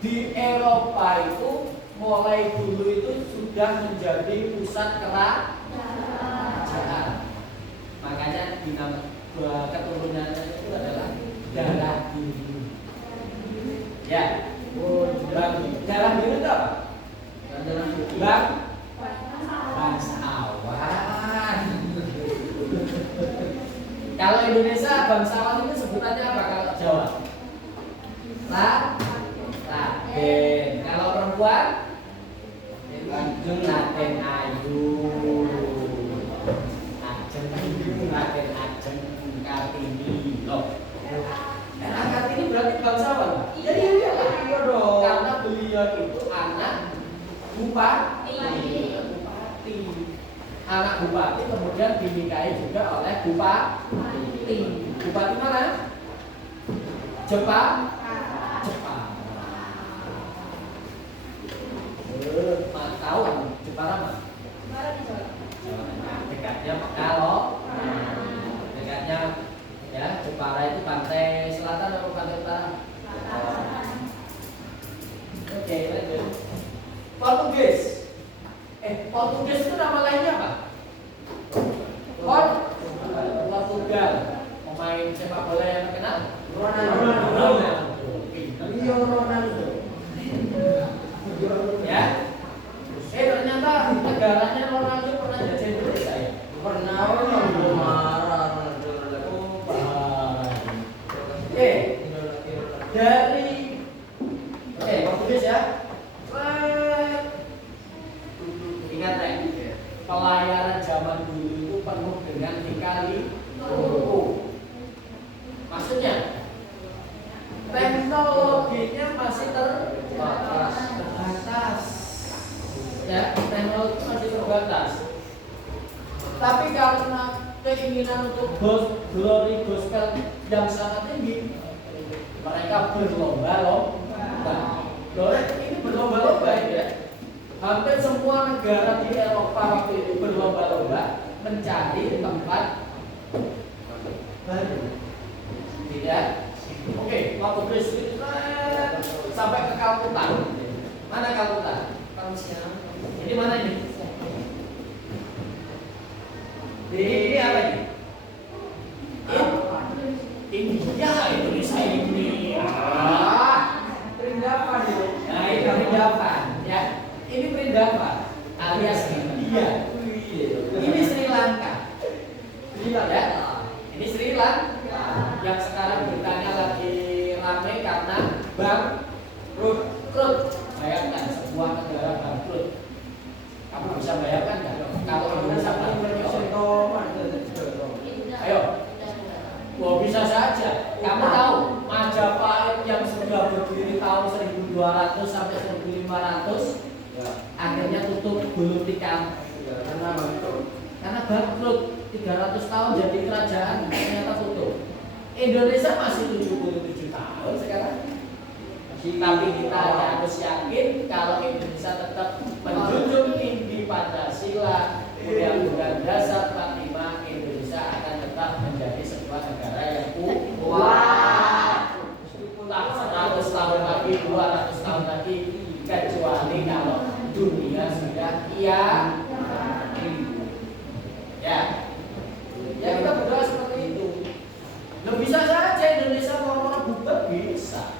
di Eropa itu mulai dulu itu sudah menjadi pusat kerajaan. Makanya dinamakan keturunannya itu adalah darah biru. Ya, darah biru itu apa? Bangsawan. Kalau Indonesia bangsawan itu sebutannya apa kalau Jawa? Raden. Kalau perempuan? Raden Ayu. Raden Ajeng Kartini. Loh. Kartini berarti bangsawan? Iya dong. Karena beliau itu anak bupati. Anak bupati kemudian dinikahi juga oleh bupati. Bupati mana? Jepang. Tahu Jepara apa? Jawa Tengah. Portugis itu nama lainnya apa? Portugal. Pemain sepak bola yang terkenal? Ronaldo. Ya. Ternyata negaranya Ronaldo pernah jajah Indonesia ya? Pernah Ronaldo marah dari Portugis ya. Ingat pelayaran zaman dulu itu penuh dengan lika-liku. Maksudnya teknologinya masih terbatas. Ya, teknologi masih terbatas. Tapi karena keinginan untuk glory gospel yang sangat tinggi, mereka berlomba-lomba. Ini berlomba-lomba ya. Hampir semua negara di Eropa waktu itu berlomba-lomba mencari tempat baru. Tidak? Oke, waktu Brexit sampai ke Kalkuta. Mana Kalkuta? Ini mana ini? Ini apa ini? India, Indonesia ini. Perindapan itu. Nah, ini perindapan ya. Ini perindapan alias India. Ini Sri Lanka. Ya. Ini Sri Lanka yang sekarang beritanya lagi ramai karena bangkrut. Bayangkan sebuah negara bangkrut. Kamu bisa bayangkan nggak? Kalau Indonesia bangkrut, ayo. Wah, bisa saja. Kamu tahu Majapahit yang sudah berdiri tahun 1200 sampai 1500 akhirnya tutup gulung tikar karena bangkrut. 300 tahun jadi kerajaan ternyata tutup. Indonesia masih 77 tahun sekarang. Tapi kita harus yakin kalau Indonesia tetap menjunjung tinggi Pancasila, Undang-Undang Dasar 45, Indonesia akan tetap menjadi sebuah negara yang kuat. Tak 100 tahun lagi, 200 tahun lagi, kecuali kalau dunia sudah ya kita berdoa seperti itu. Loh, bisa saja Indonesia mau bubar bisa.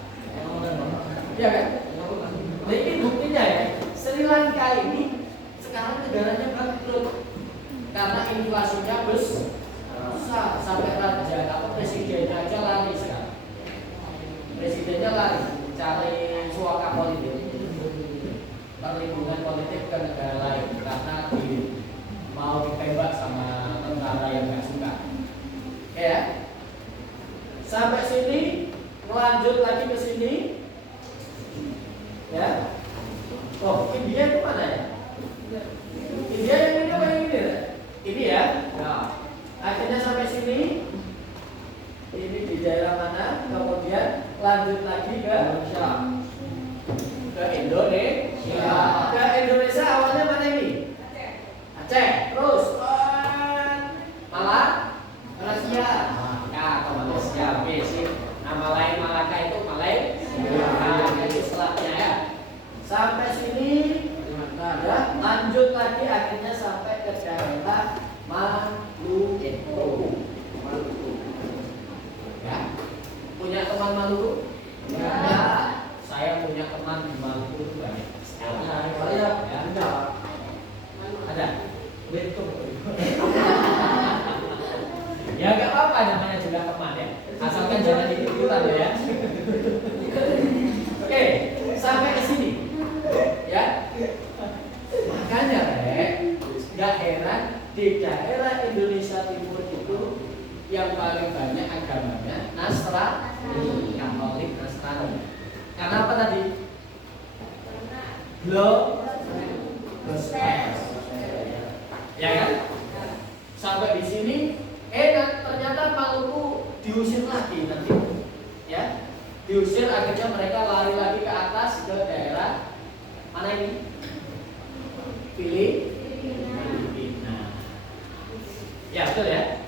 Ya kan? Nah, ini buktinya ya. Sri Lanka ini sekarang negaranya bangkrut karena inflasinya besar sampai raja presidennya aja lari sekarang. Presidennya lari cari suaka politik, perlindungan politik ke negara lain karena mau ditembak sama tentara yang nggak suka. Ya. Sampai sini, lanjut lagi ke sini. Ya. Oh, India itu mana ya? India yang ini apa yang ini? Ini ya. Nah, akhirnya sampai sini. Ini di daerah mana? Kemudian lanjut lagi ke Indonesia. Ke Indonesia awalnya mana ini? Aceh. Terus Malaysia. Ke Malaysia. Oke, sip. Nama lain Malaka itu Malaysia. Itu selatnya ya. Sampai sini ada, lanjut lagi akhirnya sampai ke daerah Maluku. Ya, punya teman Maluku? Ya. Saya punya teman di Maluku itu banyak. Saya Ada. Betul. Ya nggak apa-apa, namanya juga teman ya. Asalkan jangan ikut-ikutan ya. Oke, sampai ke sini. Ya. Makanya nggak heran di daerah Indonesia Timur itu yang paling banyak agamanya Nasrani, Katolik, Nasrani. Karena apa tadi? Gospel. Ya kan? Sampai di sini, ternyata Maluku diusir lagi nanti. Ya, diusir akhirnya mereka lari lagi ke atas ke daerah mana ini? Filipina. Ya betul ya.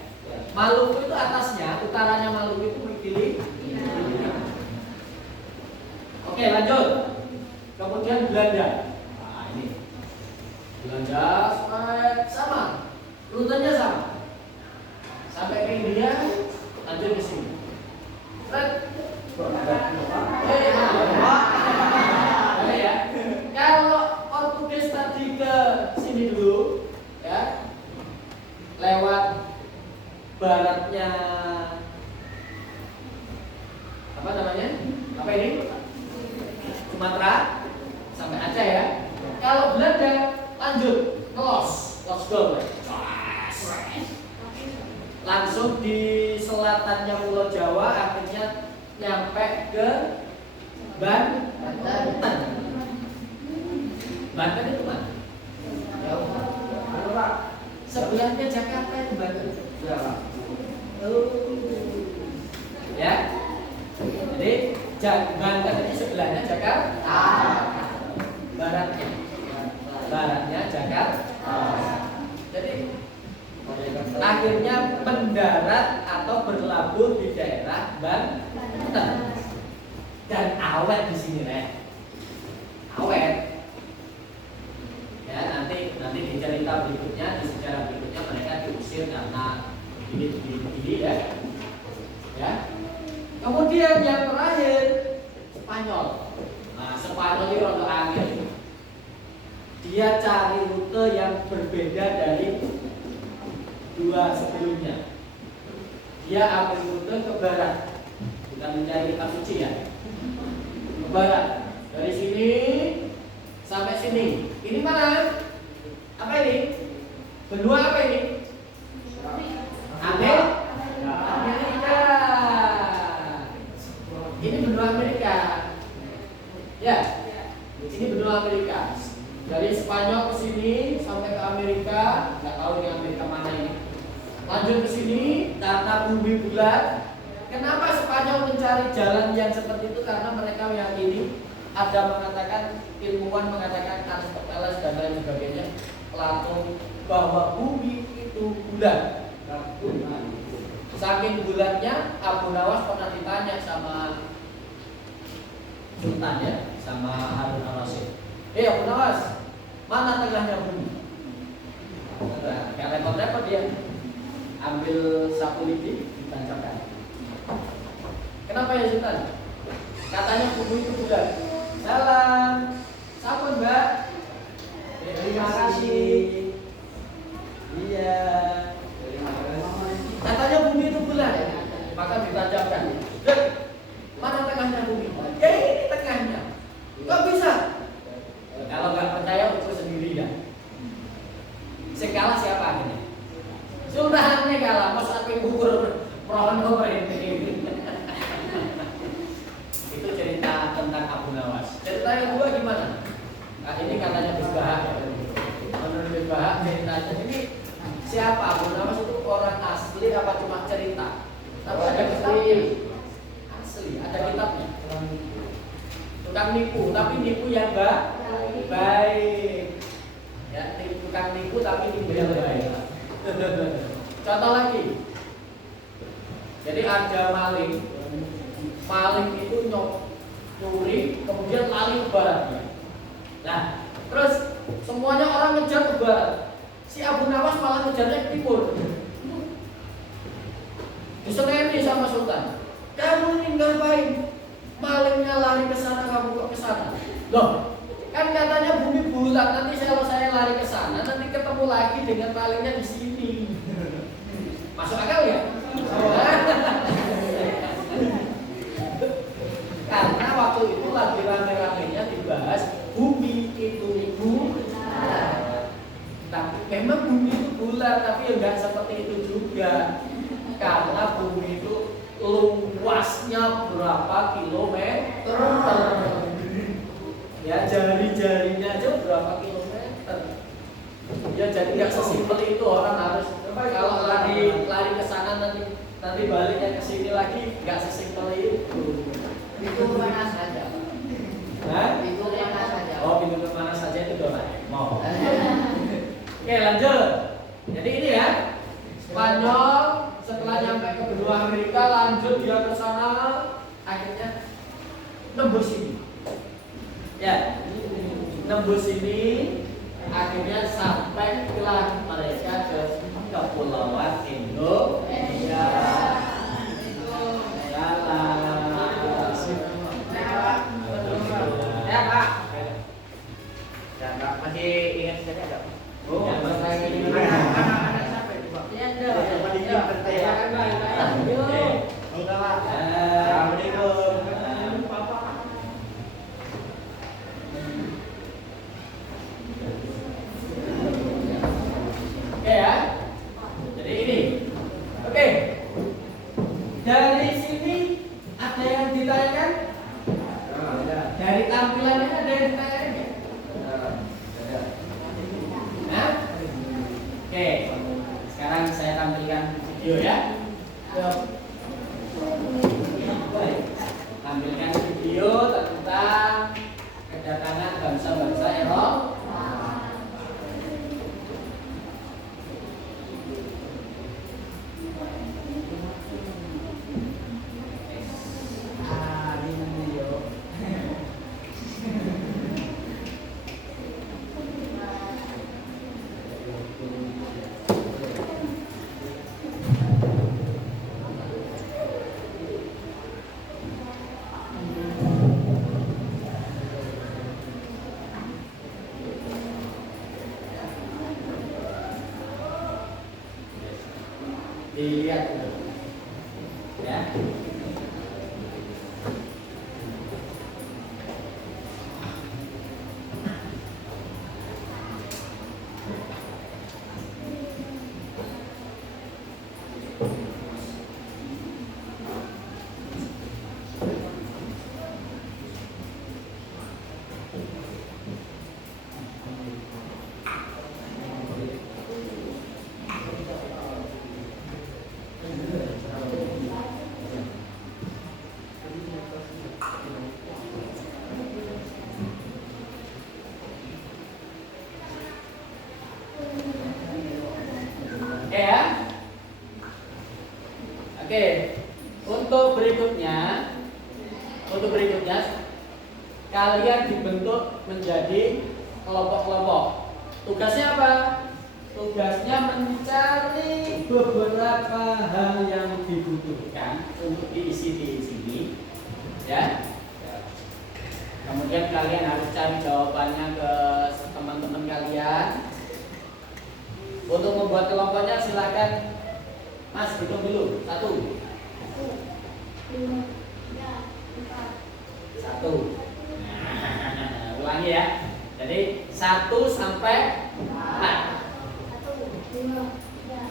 Maluku itu atasnya, utaranya Maluku itu Filipina. Oke, lanjut. Kemudian Belanda. Nah, ini Belanda sama, rutenya sama. Sampai ke India, lanjut ke sini. Ya. Kalau Portugis tadi ke sini dulu, ya, lewat baratnya apa namanya? Apa ini? Sumatera sampai Aceh ya. Kalau Belanda lanjut ke Losgol, langsung di selatannya Pulau Jawa, akhirnya nyampe ke Banten. Banten itu mana? Jauh. Halo Pak. Sebelahnya Jakarta itu Banten. Ya Pak. Ya. Jadi Banten itu sebelahnya Jakarta. Baratnya Jakarta. Jadi akhirnya mendarat atau berlabuh di daerah Banten. Dan awet di sini, Rek. Awet. Ya, nanti di cerita berikutnya, di sejarah berikutnya mereka diusir karena begini ya. Ya. Kemudian yang terakhir Spanyol. Nah, Spanyol ini rondo angin. Dia cari rute yang berbeda dari dua sebelumnya. Dia ambil rute ke barat, bukan mencari kitab suci ya. Ke barat, dari sini sampai sini. Ini mana? Apa ini? Benua apa ini? Amerika. Ini benua Amerika. Ya, ini benua Amerika. Dari Spanyol ke sini sampai ke Amerika, nggak tahu ini Amerika mana ini. Lanjut ke sini karena bumi bulat. Kenapa Spanyol mencari jalan yang seperti itu? Karena mereka meyakini, ada mengatakan, ilmuwan mengatakan, Aristoteles dan lain sebagainya, Plato, bahwa bumi itu bulat. Saking bulatnya, Abu Nawas pernah ditanya sama Sultan ya, sama Harun al-Rasyid. Abu Nawas, mana tengahnya bumi? Gak repot-repot dia, ambil sapu lidi, ditancapkan. Kenapa ya Sultan? Katanya bumi itu bulat. Salam, sampun Mbak. Terima kasih. Iya. Katanya bumi itu bulat, maka ditancapkan. Mana tengahnya bumi? Ya ini tengahnya. Kok bisa? Kalau nggak percaya ukur sendiri ya. Kalah siapa akhirnya? Sultannya kalah. Mas aku ukur pohon nomor ini. Itu cerita tentang Abu Nawas. Cerita yang kedua gimana? Nah, ini katanya Gus Bahak. Menurut Gus Bahak ceritanya ini siapa? Abu Nawas itu orang asli apa cuma cerita? Tapi ada kitabnya. Asli, ada kitabnya. Tukang nipu, tapi nipu yang baik. Ya, tukang nipu tapi nipu yang baik. Contoh lagi. Jadi ada maling. Maling itu nyuri, kemudian lari ke baratnya. Nah, terus semuanya orang ngejar ke barat. Si Abu Nawas malah ngejarnya ke timur. Diseneni sama Sultan. Kamu ini ngapain? Malingnya lari ke sana, kamu kok ke sana? Loh, kan katanya bumi bulat. Nanti kalau saya lari ke sana, nanti ketemu lagi dengan malingnya di sini. Masuk akal ya? Karena waktu itu lagi rame-ramenya dibahas bumi itu bulat. Tapi memang bumi itu bulat, tapi enggak seperti itu juga. Karena bumi itu luasnya berapa kilometer? Ya jari-jarinya aja berapa kilometer? Ya jadi nggak sesimpel itu orang harus kalau lari ke sana nanti baliknya ke sini lagi nggak sesimpel itu. Itu mana saja? Hah? Itu mana saja? Oh, pintu kemana saja itu doang. Mau. Oke lanjut. Jadi ini ya Spanyol. Setelah nyampe ke benua Amerika, lanjut dia ke sana, akhirnya nembus sini. Ya, nembus sini, akhirnya sampailah mereka ke kepulauan Indonesia. Ya Pak. Dan Pak masih ingat saya ada? Oh, ya, Mas lagi ini. Ada siapa itu Pak? Ya, ada. Ya, Ya, Pak. Yuk. Enggak Pak. Assalamualaikum. Oke ya. Jadi ini. Oke. Dari sini ada yang ditanyakan? Dari tampilannya ada yang ditanyakan nggak? Nah? Oke. Sekarang saya tampilkan video ya. Tampilkan video tentang kedatangan bangsa-bangsa Eropa. Dilihat dulu. Ya. Oke ya. Oke. Untuk berikutnya kalian dibentuk menjadi kelompok-kelompok. Tugasnya apa? Tugasnya mencari beberapa hal yang dibutuhkan untuk diisi di sini, ya. Kemudian kalian harus cari jawabannya ke teman-teman kalian. Untuk membuat kelompoknya silakan Mas hitung dulu. 1, 2, 3, 4, 1. Nah, ulangi ya. Jadi 1 sampai 4. 1, 2, 3,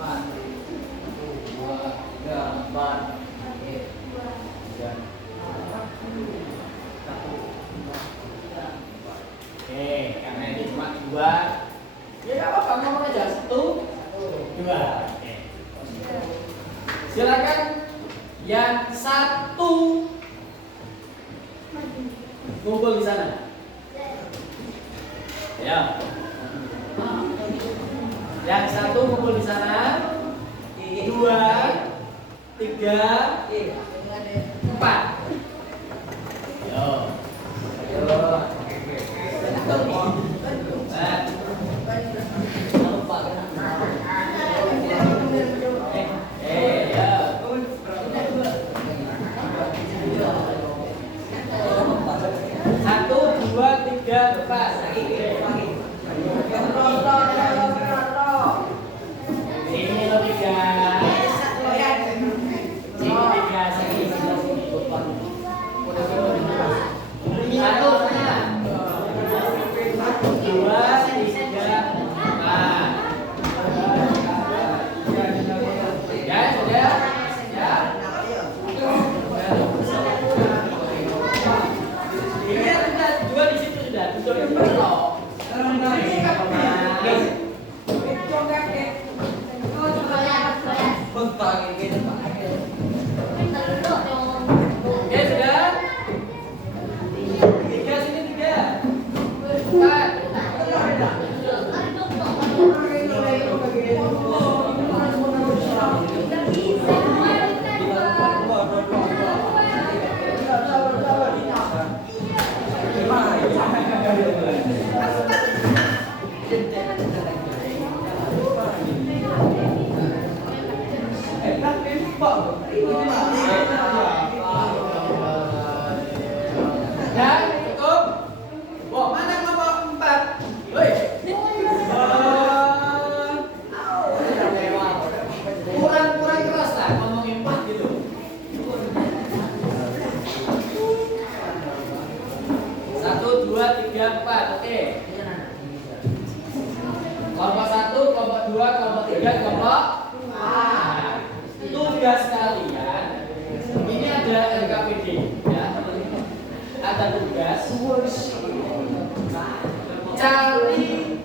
4, 2, 3, 4. Oke, karena ini cuma 2, ya nggak apa-apa, ngomong aja 1, 2. Oke. Silakan yang 1 kumpul di sana. Ya. Yang 1 kumpul di sana. 2, 3, 4. Yo. Dua di situ sudah, duduk yang 2, 3, 4. Oke. Kelompok 1, kelompok 2, kelompok 3, kelompok 4. Tugas kalian ini ada LKPD ya. Ada tugas cari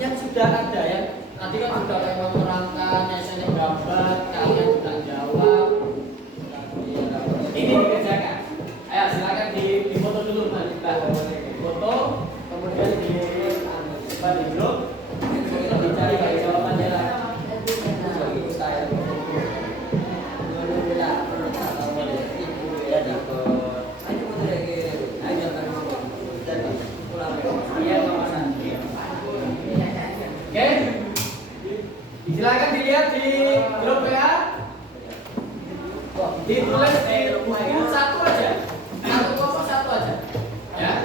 yang sudah ada ya. Tadi kan sudah kayak menerangkan, biasanya gambar, kalian sudah jawab. Ini dikerjakan. Ayo silakan difoto dulu Mas. Foto, kemudian di grup. Dicari kayak jawabannya lah. Oke, silakan dilihat di grup WA. Ditulis di buku satu aja, satu kelompok satu aja. Ya.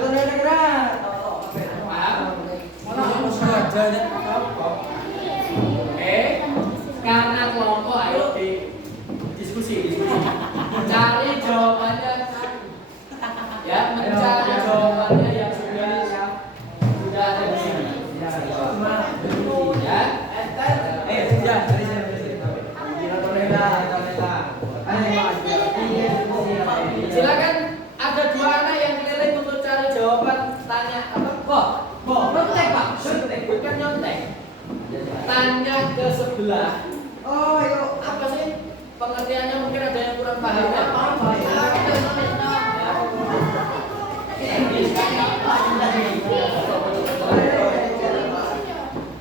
Oke, karena kelompok ayo diskusi. Cari jawabannya. Ya, mencari jawabannya yang sudah ada di sini. Ya. Silakan, ada 2 anak yang keliling untuk cari jawaban tanya apa? Nyontek Pak, bukan nyontek. Tanya ke sebelah. Oh, yuk. Apa sih pengertiannya? Mungkin ada yang kurang paham ya.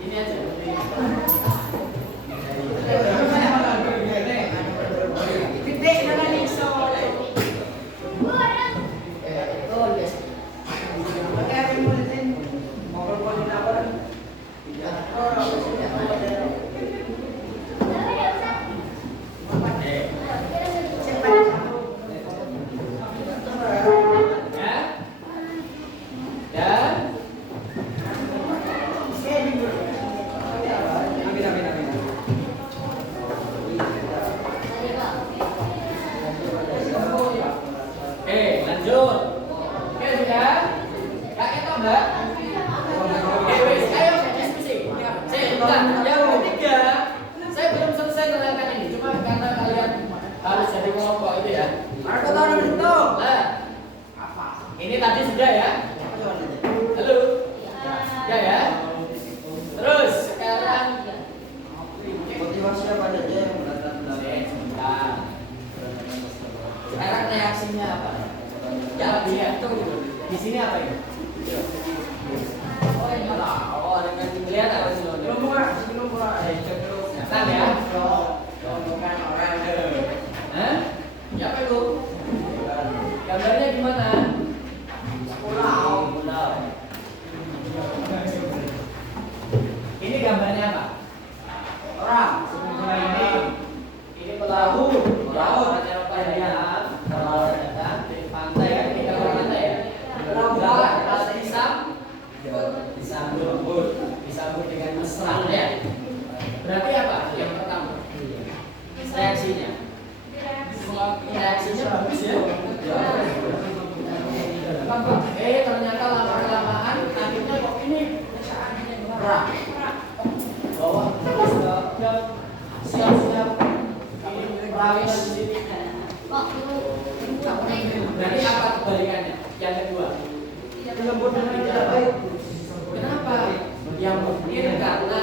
Ini aja. Ini tadi sudah ya? Halo? Ya ya? Terus sekarang motivasi apa aja yang sebentar. Sekarang reaksinya apa? Ya dia di sini apa ini? Oh ini lah. Oh ada yang lihat apa sih? Belum ya? Bukan orang. Hah? Siapa itu? Gambarnya gimana? Pulau. Ini gambarnya apa? Orang. Ini perahu. Orang Eropa yang kalau datang dari pantai ya. Ini gambar pantai ya. Perahu disambut dengan mesra ya. Berarti apa? Yang pertama. Reaksinya. Reaksinya bagus ya. Ternyata lama-kelamaan akhirnya kok ini berat. Bahwa siap-siap ini perahu di sini. Berarti apa kebalikannya? Yang kedua. Lembut dan tidak baik. Kenapa? Yang mungkin karena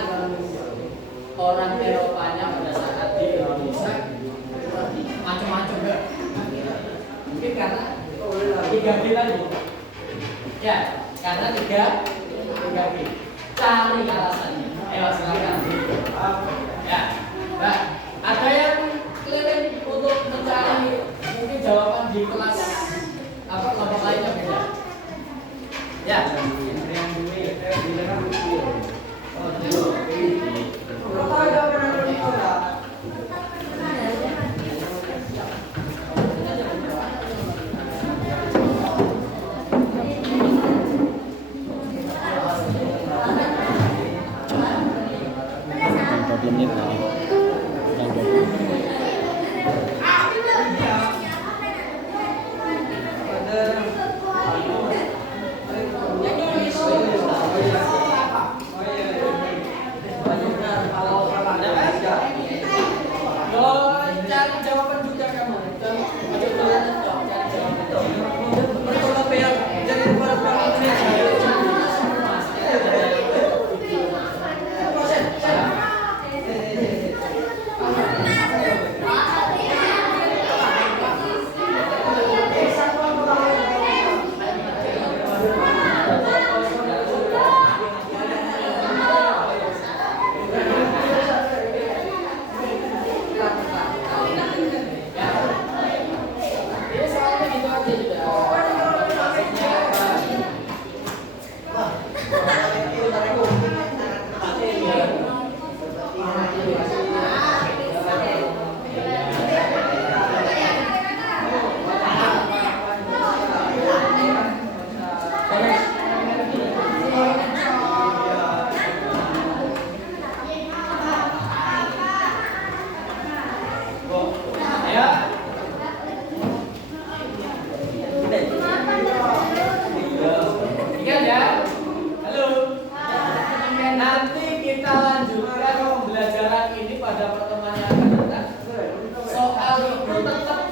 orang Eropanya pada saat di Indonesia macam-macam ya. Mungkin karena 3G tadi. Ya, karena 3G. Cari alasannya. Ayo silakan. Ya, Mbak, ada yang keliling untuk mencari mungkin jawaban di kelas apa kelompok lainnya beda. Ya. Problemnya tadi.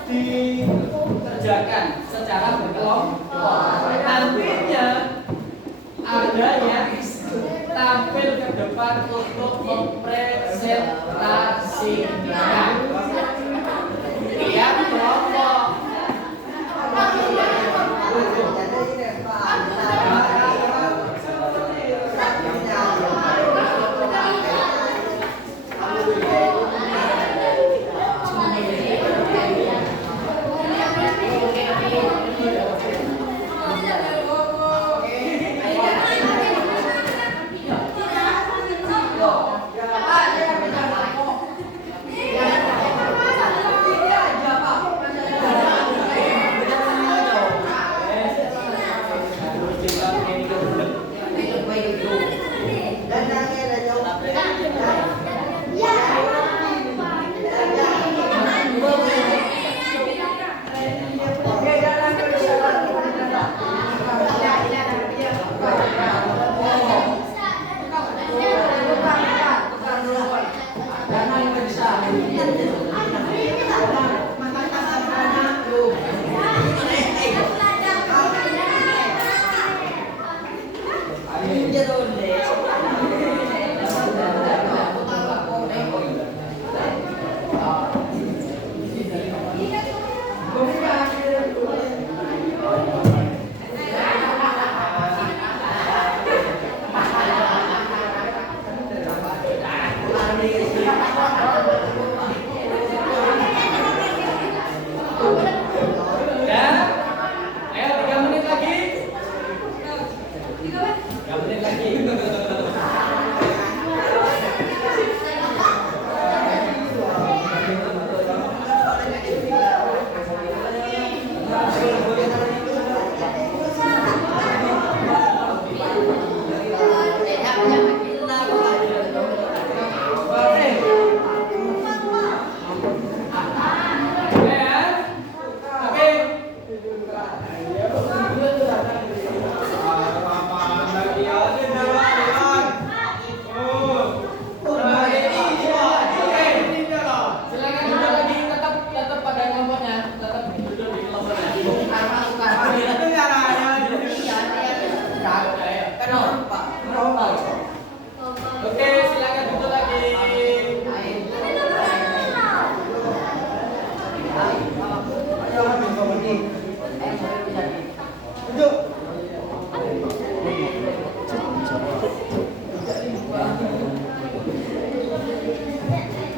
dikerjakan secara berkelompok. Nantinya ada yang tampil ke depan untuk mempresentasikan yang kelompok.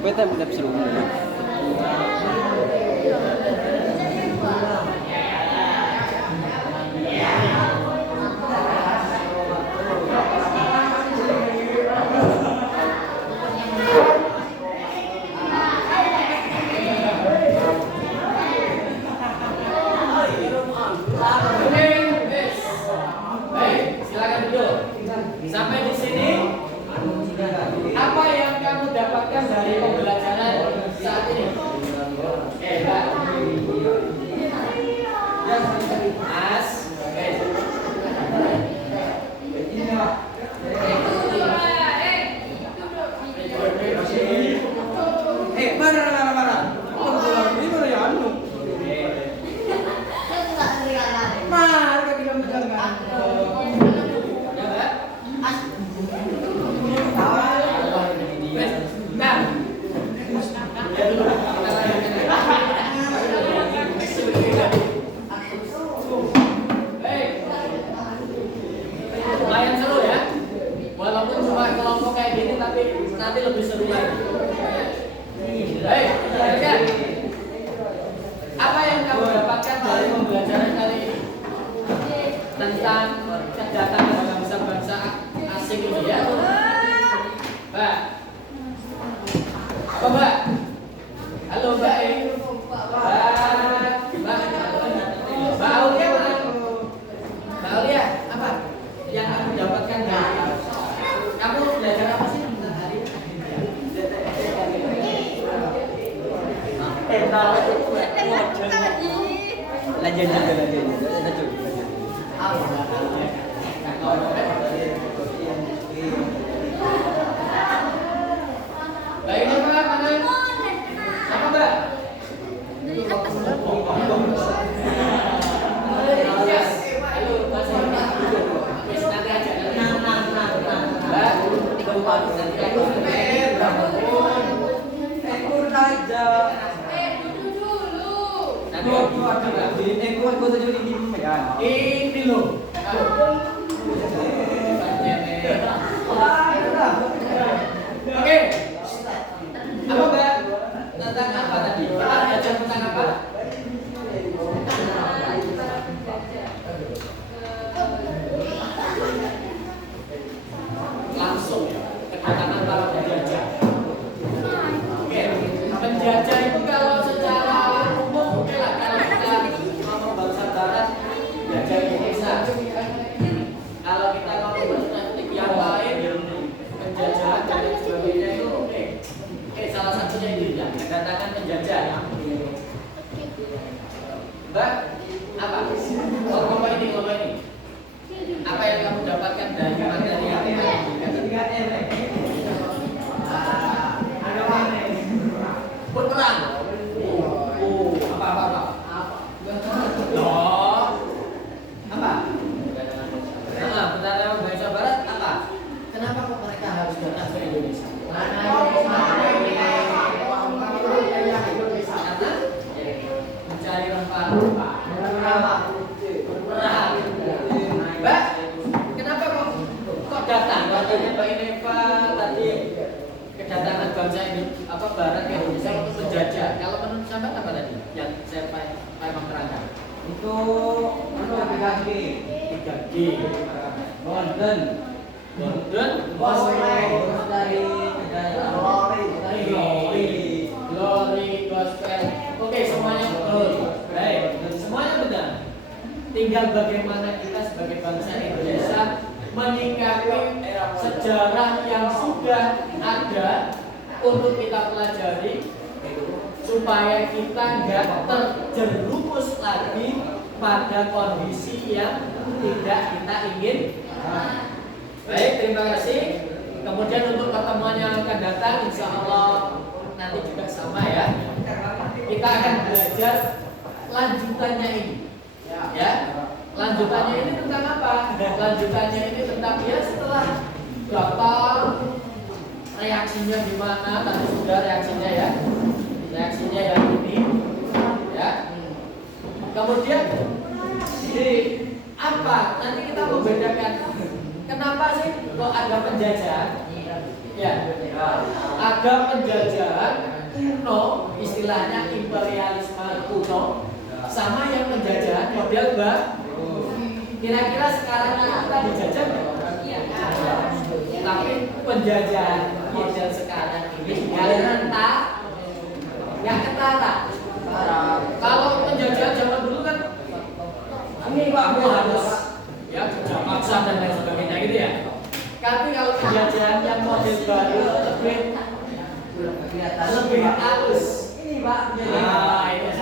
Kita tidak seru. Sampai di sini, apa yang kamu dapatkan dari pembelajaran saat ini? Mbak. Mas. Mana? Ini baru ya anu. Mar, kaki kamu jangan. Lumayan seru ya, walaupun cuma kelompok kayak gini tapi nanti lebih seru lagi. Baik, apa yang kamu dapatkan dari pembelajaran kali ini tentang kedatangan bangsa-bangsa asing ini ya, Mbak? Apa Mbak? Halo Mbak, Mbak Aulia mana? Mbak Aulia, apa yang kamu dapatkan dari kamu belajar apa sih tentang hari ini? Baik, ini Mbak, mana? Apa Mbak? Dari atas. Ini loh. Oke. Apa Mbak? Tentang apa tadi? Kita belajar tentang apa? Langsung ya, kedatangan para penjajah. Oke, penjajah itu kalau secara umum oke lah kalau kita ngomong bangsa barat, penjajah Indonesia. Kalau kita ngomong etnik yang lain, penjajahan dan lain sebagainya itu oke. Oke, salah satunya itu ya, kedatangan penjajah. Mbak, apa? Ngomong ini. Apa yang kamu dapatkan dari materi yang berperang. Apa? Loh. Apa? Bentar bangsa barat apa? Kenapa kok mereka harus datang ke Indonesia? Karena mencari rempah-rempah. Berperang. Mbak, kenapa kok datang? Katanya Mbak Ineva tadi kedatangan bangsa ini apa barat ke Indonesia untuk menjajah. Kalau menurut sampean apa tadi? Yang saya paham terangkan. Untuk 3G. Golden. Bos dari Glory Gospel. Oke, semuanya betul. Baik, semuanya benar. Tinggal bagaimana kita sebagai bangsa Indonesia menyikapi sejarah yang sudah ada untuk kita pelajari supaya kita nggak terjerumus lagi pada kondisi yang tidak kita ingin. Baik, terima kasih. Kemudian untuk pertemuan yang akan datang, insya Allah nanti juga sama ya. Kita akan belajar lanjutannya ini. Ya, lanjutannya ini tentang apa? Lanjutannya ini tentang ya setelah datang reaksinya gimana? Tadi sudah reaksinya ya, reaksinya yang ini, ya. Kemudian di apa? Nanti kita membedakan kenapa sih kok ada penjajahan? Ya, ada penjajahan kuno, istilahnya imperialisme kuno. Sama yang penjajahan model baru. Kira-kira sekarang kita dijajah nggak? Iya. Tapi penjajahan model sekarang ini yang ketara. Kalau penjajahan zaman dulu kan ini kamu harus ya kerja paksa dan lain sebagainya gitu ya. Tapi kalau penjajahan yang model baru lebih halus. Ini Pak. Nah, ini